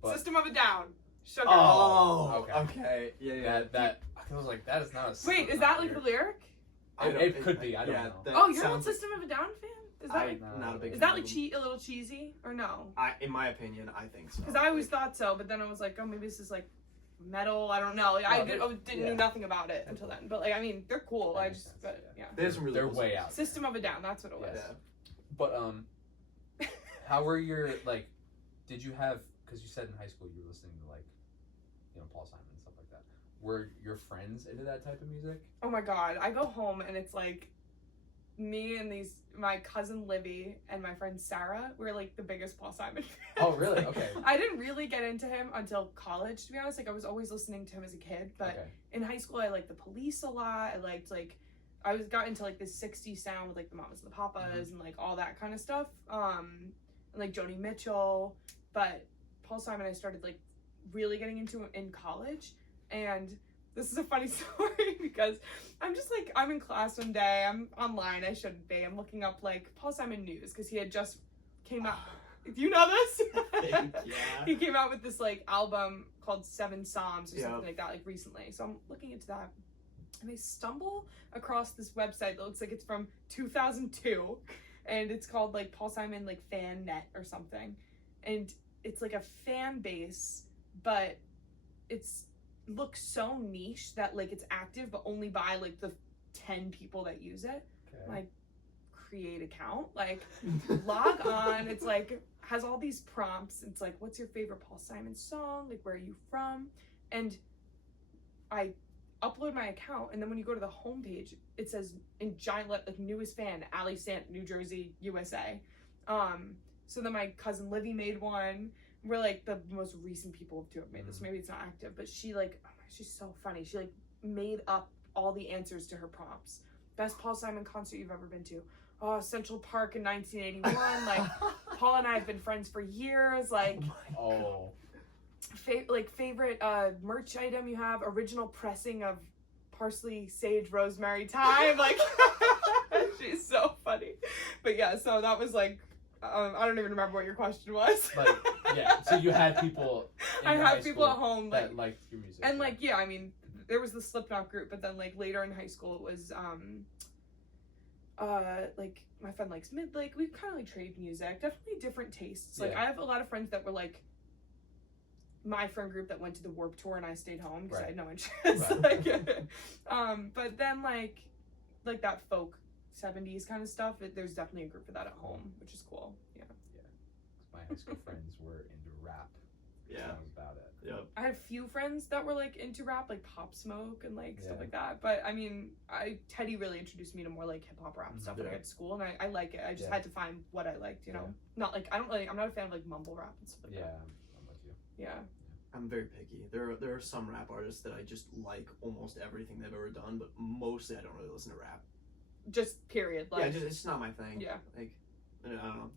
But System of a Down. Sugar. Oh, okay. okay. Yeah. I was like, that is not a. Wait, is that like the lyric? It could be, I don't know. that Oh, you're not sounds like- System of a Down fan? Is that like, No, not a big is fan that like of them. a little cheesy or no? In my opinion, I think so. Because I always thought so, but then I was like, oh, maybe this is like metal. I don't know. Like, I No, didn't yeah. know nothing about it until then. But like, I mean, they're cool. That I makes just, sense, but yeah. yeah. There's some really They're cool way songs. out. System of a Down. That's what it was. Yes. Yeah. But how were your like? Did you have? Because you said in high school you were listening to like, Paul Simon and stuff like that. Were your friends into that type of music? Oh my god, I go home and it's like me and my cousin Livy and my friend Sarah, we're like the biggest Paul Simon fans. Oh, really? Okay. I didn't really get into him until college, to be honest. Like I was always listening to him as a kid, but Okay. in high school I liked the Police a lot. I liked got into like this 60s sound with like the Mamas and the Papas and like all that kind of stuff. And like Joni Mitchell, but Paul Simon I started like really getting into in college, and this is a funny story because I'm in class one day, I'm online, I shouldn't be, I'm looking up like Paul Simon news because he had just came out. Do you know this? Yeah. He came out with this like album called 7 Psalms or Yeah. something like that, like recently. So I'm looking into that, and I stumble across this website that looks like it's from 2002, and it's called like Paul Simon like Fan Net or something, and it's like a fan base, but it's looks so niche that like it's active but only by like the 10 people that use it. Okay. Like, create account, like log on, it's like has all these prompts, it's like what's your favorite Paul Simon song, like where are you from, and I upload my account, and then when you go to the homepage it says in giant like newest fan, Allie Sandt, New Jersey, USA. So then my cousin Livy made one. We're like the most recent people to have made this. Maybe it's not active, but she like, oh my, she's so funny. She like made up all the answers to her prompts. Best Paul Simon concert you've ever been to? Oh, Central Park in 1981. Like, Paul and I have been friends for years. Like, Oh. Favorite merch item you have? Original pressing of Parsley, Sage, Rosemary, Thyme. Like, she's so funny. But yeah, so that was like, I don't even remember what your question was. Like, yeah, so you had people in I your had high people at school home that liked your music. and like, yeah, I mean, there was the Slipknot group, but then like later in high school it was like my friend likes like we kind of like trade music, definitely different tastes. Like, Yeah. I have a lot of friends that were like my friend group that went to the Warped Tour and I stayed home because I had no interest. Right. Like, but then like that folk 70s kind of stuff, there's definitely a group for that at home, which is cool. Yeah. My high school friends were into rap. Yeah. That was about it. Yep. I had a few friends that were like into rap, like Pop Smoke and like stuff Yeah. like that. But I mean, Teddy really introduced me to more like hip hop rap stuff when I Yeah. got to school, and I like it. I just Yeah. had to find what I liked, you know. Not like I'm not a fan of like mumble rap and stuff like Yeah, that. I'm with you. Yeah. I'm very picky. There are some rap artists that I just like almost everything they've ever done, but mostly I don't really listen to rap. Just period. Like, Yeah, it's not my thing. Yeah. Like, I don't know.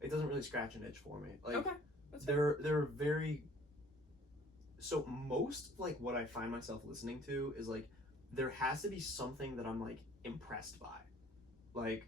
It doesn't really scratch an itch for me. Like, okay. That's fair. they're very. So most like what I find myself listening to is like there has to be something that I'm like impressed by, like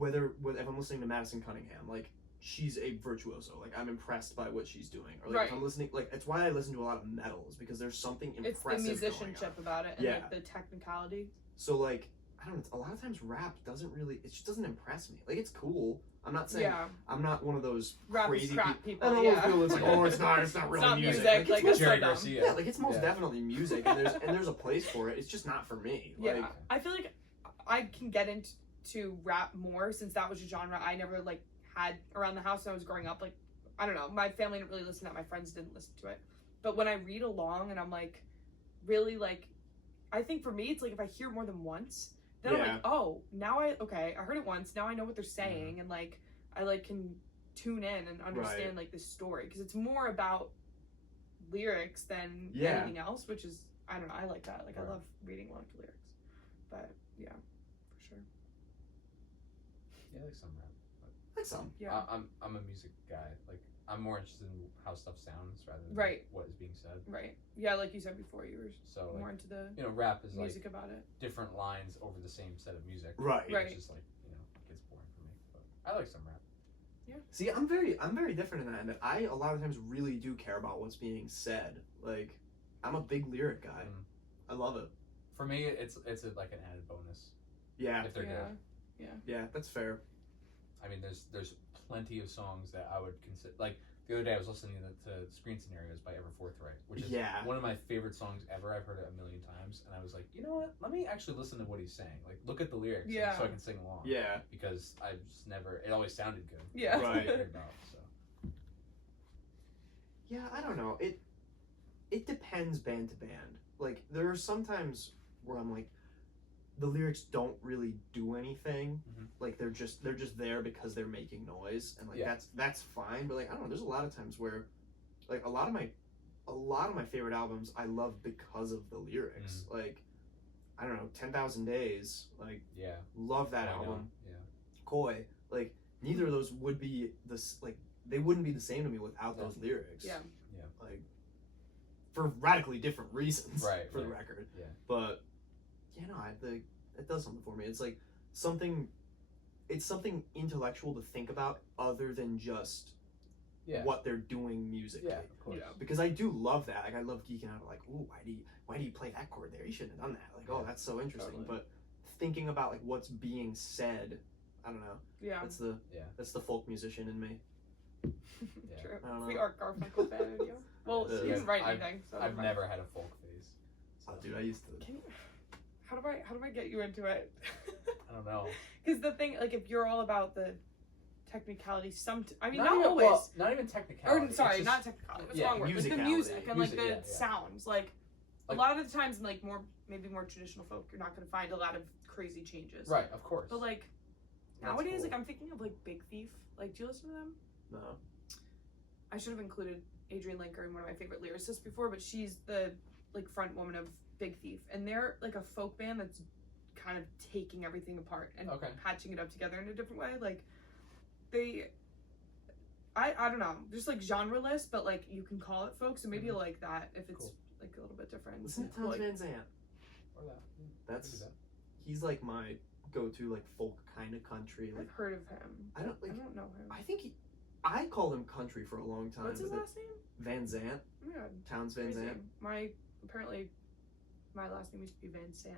if I'm listening to Madison Cunningham, like she's a virtuoso, like I'm impressed by what she's doing, or like if I'm listening, like it's why I listen to a lot of metal, is because there's something impressive. It's the going musicianship on. about it and Yeah. like the technicality. So like I don't know, a lot of times rap it just doesn't impress me. Like it's cool. I'm not saying I'm not one of those Rap crazy is crap people. I don't know, people that's like, oh, it's not really not music. music. Like, Like, it's that's so Jerry dumb. Garcia. yeah, like it's most definitely music, and there's a place for it. It's just not for me. Yeah. Like, I feel like I can get into rap more since that was a genre I never like had around the house when I was growing up. Like, I don't know, my family didn't really listen to it, my friends didn't listen to it. But when I read along and I'm like really like, I think for me it's like if I hear more than once, then I'm like, oh, now I heard it once, now I know what they're saying, and like I like can tune in and understand like this story, because it's more about lyrics than anything else, which is, I don't know, I like that. Like I love reading along to lyrics. But yeah, for sure. Yeah, like some rap. like some. Yeah. I'm a music guy. Like I'm more interested in how stuff sounds rather than what is being said. Right. Yeah, like you said before, you were So more like, into the rap is music like about it. different lines over the same set of music. Right. It's just like, gets boring for me. But I like some rap. Yeah. See, I'm very different in that. And I a lot of times really do care about what's being said. Like, I'm a big lyric guy. I love it. For me, it's like an added bonus. Yeah. If they're good. Yeah, that's fair. I mean, there's plenty of songs that I would consider. Like the other day, I was listening to Screen Scenarios by Ever Forthright, which is one of my favorite songs ever. I've heard it a million times, and I was like, you know what? Let me actually listen to what he's saying. Like, look at the lyrics, so I can sing along. Yeah. Because I just never. It always sounded good. Yeah. Right. So. Yeah, I don't know. It depends band to band. Like there are some times where I'm like, the lyrics don't really do anything. Like they're just there because they're making noise, and like that's fine. But like I don't know, there's a lot of times where, like a lot of my favorite albums I love because of the lyrics. Like I don't know, 10,000 Days. Like love that album. Yeah. Koi. Like neither of those would be this like they wouldn't be the same to me without those lyrics. Yeah. Like, for radically different reasons. Right, For the right. record. Yeah. But it does something for me. It's like something. It's something intellectual to think about other than just what they're doing musically. Yeah, of course. Because I do love that. Like, I love geeking out. Like, ooh, why do you play that chord there? You shouldn't have done that. Like, oh, that's so interesting. Totally. But thinking about like what's being said, I don't know. Yeah. That's the folk musician in me. Yeah. True. I don't It's the know. Art Garfunkel fan in you. Well, Yeah. he doesn't write anything. So I've never had a folk phase. Oh, dude, I used to. Can you, how do I get you into it? I don't know. Because the thing, like, if you're all about the technicality, not even, always. Well, not even technicality. Or sorry, it's not just, technicality. What's yeah, the wrong word? Like the musicality. music and like Music, the yeah. sounds. Like a Like- lot of the times in like maybe more traditional folk, you're not gonna find a lot of crazy changes. right, of course. But like That's nowadays, cool. like I'm thinking of like Big Thief. Like, do you listen to them? No. I should have included Adrienne Linker in one of my favorite lyricists before, but she's the like front woman of Big Thief, and they're like a folk band that's kind of taking everything apart and patching it up together in a different way. Like I don't know, just like genreless, but like you can call it folk, so maybe you'll like that if it's like a little bit different. Listen to Towns Like, Van Zandt. Or that. That's he's like my go-to like folk kind of country. Like I've heard of him. I don't know him. I think I called him country for a long time. What's his but last name? Van Zandt. Oh my god. Towns Van Crazy. Zandt. Apparently my last name used to be Van Sant.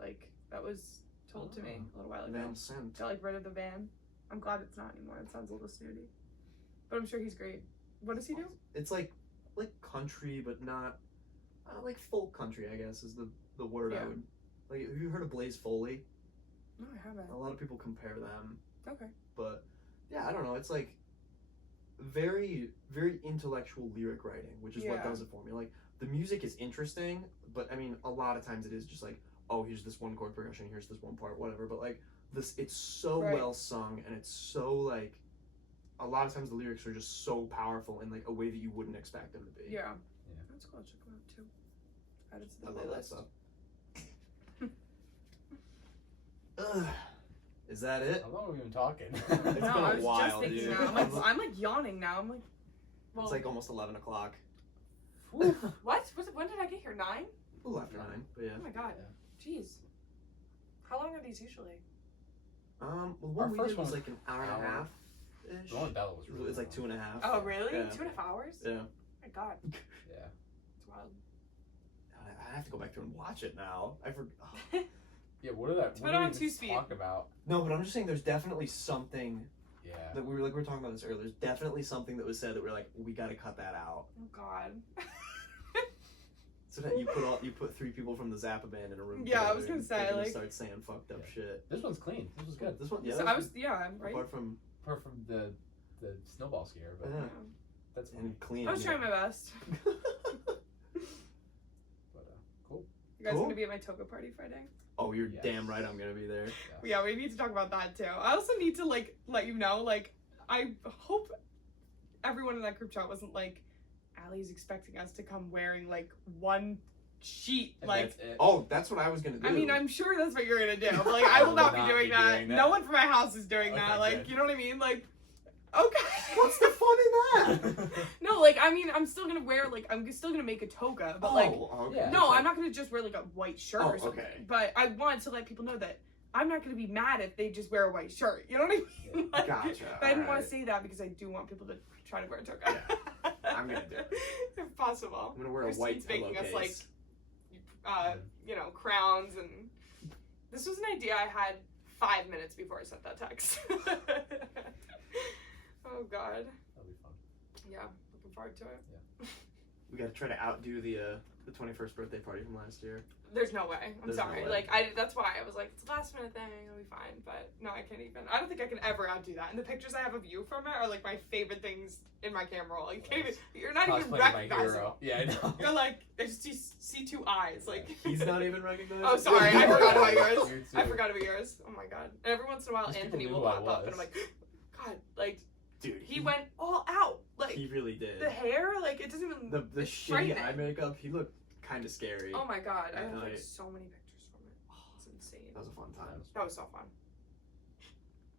Like that was told to me a little while ago. Van Sant. Got like rid of the van. I'm glad it's not anymore. It sounds a little snooty. But I'm sure he's great. What does he do? It's like country, but not like folk country. I guess is the word I would. Like, have you heard of Blaze Foley? No, I haven't. A lot of people compare them. Okay. But yeah, I don't know. It's like very, very intellectual lyric writing, which is what does it for me. Like the music is interesting, but I mean, a lot of times it is just like, oh, here's this one chord progression, here's this one part, whatever. But like this, it's so well sung, and it's so like, a lot of times the lyrics are just so powerful in like a way that you wouldn't expect them to be. Yeah. That's cool. I'll check him out too. Add it to the I love that playlist. stuff. Is that it? How long have we been talking? It's No, been I a was while, just thinking dude. now. I'm like yawning now. I'm like, well, It's like almost 11 o'clock. what? When did I get here? 9? A little after 9, but yeah. Oh my god. Jeez. How long are these usually? Well, Our one we first did was one like an hour and a half ish. The one with Bella was really It's like long. 2.5. Oh really? Yeah. 2.5 hours? Yeah. Oh my god. Yeah. It's wild. I have to go back through and watch it now. I forgot. Yeah, what did Put it on 2-speed. talk about? No, but I'm just saying there's definitely something Yeah. that we were talking about this earlier. There's definitely something that was said that we're like, we got to cut that out. Oh god. So that you put 3 people from the Zappa band in a room. Yeah, I together was gonna and say, they're gonna like- start saying fucked up shit. This one's clean. This was good. This one, yeah. So I was right. Apart from Apart from the snowball skier, but Yeah. that's fine. and clean. I was trying my best. But cool. You guys Cool. gonna be at my toga party Friday? Oh, you're Yes. damn right. I'm gonna be there. Yeah, we need to talk about that too. I also need to like let you know, like, I hope everyone in that group chat wasn't like, Allie's expecting us to come wearing like one sheet. And Like, that's it. Oh, that's what I was gonna do. I mean, I'm sure that's what you're gonna do. But like, I will not be doing that. doing that. No one from my house is doing that. Okay, Like, good. you know what I mean? Like, okay. What's the fun in that? No, like, I mean, I'm still gonna wear like, I'm still gonna make a toga, but like, okay. Yeah. no, I'm not gonna just wear like a white shirt Oh, or something. okay. But I want to let people know that I'm not gonna be mad if they just wear a white shirt. You know what I mean? Like, Gotcha, But I didn't want alright. to say that because I do want people to try to wear a toga. Yeah, I'm gonna do it. If possible. I'm gonna wear a white Christine's making us like, pillowcase. you know, crowns, and this was an idea I had 5 minutes before I sent that text. Oh god. That'll be fun. Yeah, looking forward to it. We gotta try to outdo the 21st birthday party from last year. There's no way. I'm There's no sorry. way. Like that's why I was like, it's a last minute thing. It'll be fine. But no, I can't even. I don't think I can ever outdo that. And the pictures I have of you from it are like my favorite things in my camera roll. Like, you're not even Cosplaying my recognizable. hero. Yeah, I know. You're like, I just see 2 eyes. Like, He's not even recognized. oh, sorry, I forgot about yours. You too. I forgot about yours. Oh my god. And every once in a while, These people Anthony knew will who I pop up, and was. I'm like, God, like Dude, he went all out. Like He really did. the hair, like it doesn't even. The it's shitty frightening. eye makeup, he looked kind of scary. Oh my god, I At have like night. so many pictures from it. It's insane. That was a fun time. That was so fun.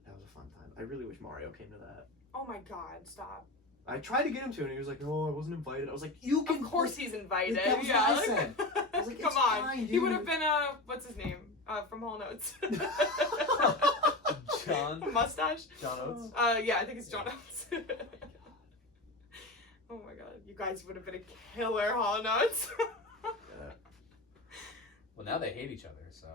That was a fun time. I really wish Mario came to that. Oh my God! Stop. I tried to get him to, and he was like, "Oh, I wasn't invited." I was like, "You can." Of course he's invited. That was yeah. what I said. I was like, Come "It's on. fine, He would dude." have been what's his name? From Hall Notes. John. Mustache. John Oates. Yeah, I think it's John Oates. Oh my God! You guys would have been a killer Hall Notes. Yeah. Well, now they hate each other. So.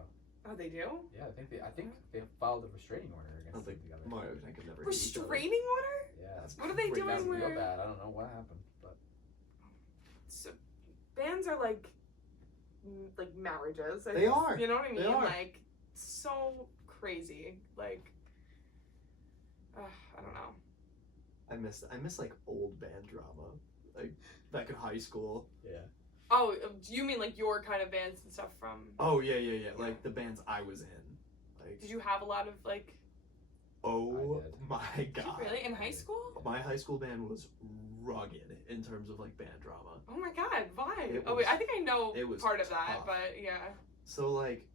Oh, they do? Yeah, I think they filed a restraining order I against don't them think together. Mario and I could never hate each other. Restraining order? Yeah. What are they crazy. doing That's real where bad. I don't know what happened, but. so, bands are like marriages. They are. You know what I mean? They are. Like so crazy. Like I don't know. I miss like old band drama, like back in high school. Yeah. Oh, do you mean like your kind of bands and stuff from? Oh yeah. Like the bands I was in. Like, Did you have a lot of like? oh I did. my Did God. you really in high school? My high school band was rugged in terms of like band drama. Oh my God! Why? It Oh wait, was- I think I know it was part of that, tough. but yeah. So like,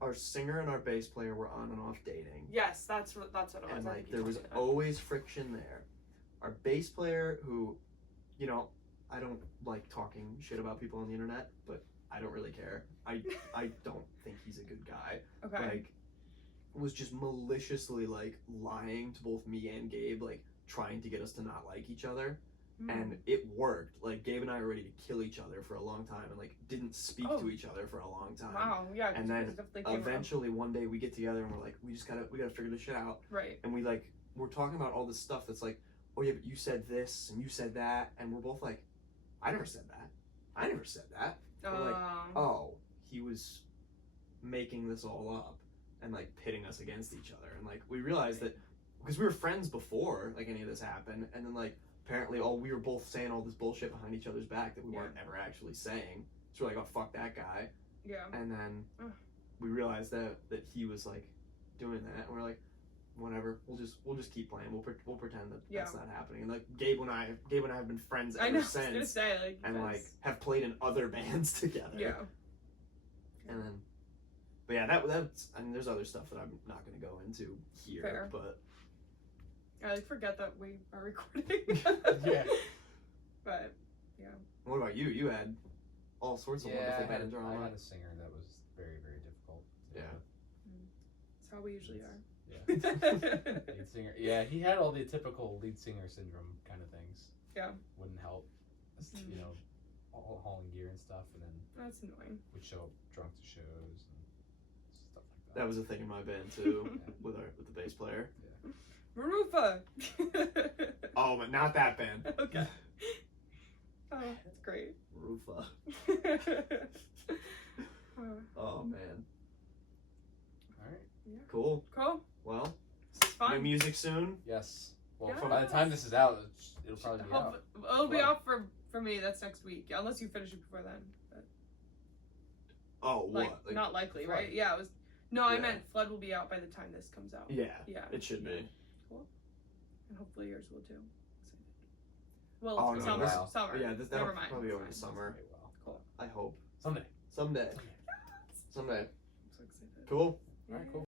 our singer and our bass player were on and off dating. Yes, that's what it was. And I think like you there told was me that. always friction there. Our bass player, who, you know, I don't like talking shit about people on the internet, but I don't really care. I don't think he's a good guy. Okay. Like, was just maliciously like lying to both me and Gabe, like trying to get us to not like each other. Hmm. And it worked. Like Gabe and I were ready to kill each other for a long time, and like didn't speak Oh. to each other for a long time. Wow. Yeah. 'cause And you then guys definitely came around. Eventually, one day we get together and we're like, we gotta figure this shit out. Right. And we're talking about all this stuff that's like, oh yeah, but you said this and you said that, and we're both like, I never said that. I never said that. We're like, oh, he was making this all up and like pitting us against each other, and like we realized that because we were friends before like any of this happened, and then like apparently we were both saying all this bullshit behind each other's back that we weren't ever actually saying. So we're like, oh fuck that guy. Yeah. And then Ugh. we realized that he was like doing that, and we're like, whatever, we'll just keep playing. We'll pretend that that's not happening. And like Gabe and I have been friends I ever know. I was gonna since, say like. and like that's- have played in other bands together. Yeah. And then, but yeah, that's. I mean, there's other stuff that I'm not gonna go into here. Fair. But I like forget that we are recording. Yeah. But what about you? You had all sorts of Yeah, wonderful I had band drama. a singer that was very, very difficult. to Yeah. deal that's how we usually are. with. Yeah. Lead singer. Yeah, he had all the typical lead singer syndrome kind of things. Yeah. Wouldn't help. You know, all hauling gear and stuff, and then That's annoying. would show up drunk to shows and stuff like that. That was a thing in my band too, Yeah. with the bass player. Marufa. Oh, but not that band. Okay. Oh, that's great. Rufa. Oh, Oh man. All right. Cool. cool. Well, It's fun. new music soon. Yes. Well, Yeah. by the time this is out, it'll probably be out. It'll be Fun. out for me. That's next week, unless you finish it before then. But, Oh, like, what? Like, not likely, Flood. right? Yeah, it was. No, I Yeah. meant Flood will be out by the time this comes out. yeah. Yeah. It should be. And hopefully yours will too. Well, Oh, no, summer. this- Summer. Yeah, that'll Never mind. probably It's over fine. the summer. Very well. Cool. I hope. Someday. Someday. Someday. Someday. I'm so excited. Cool. All right. Cool.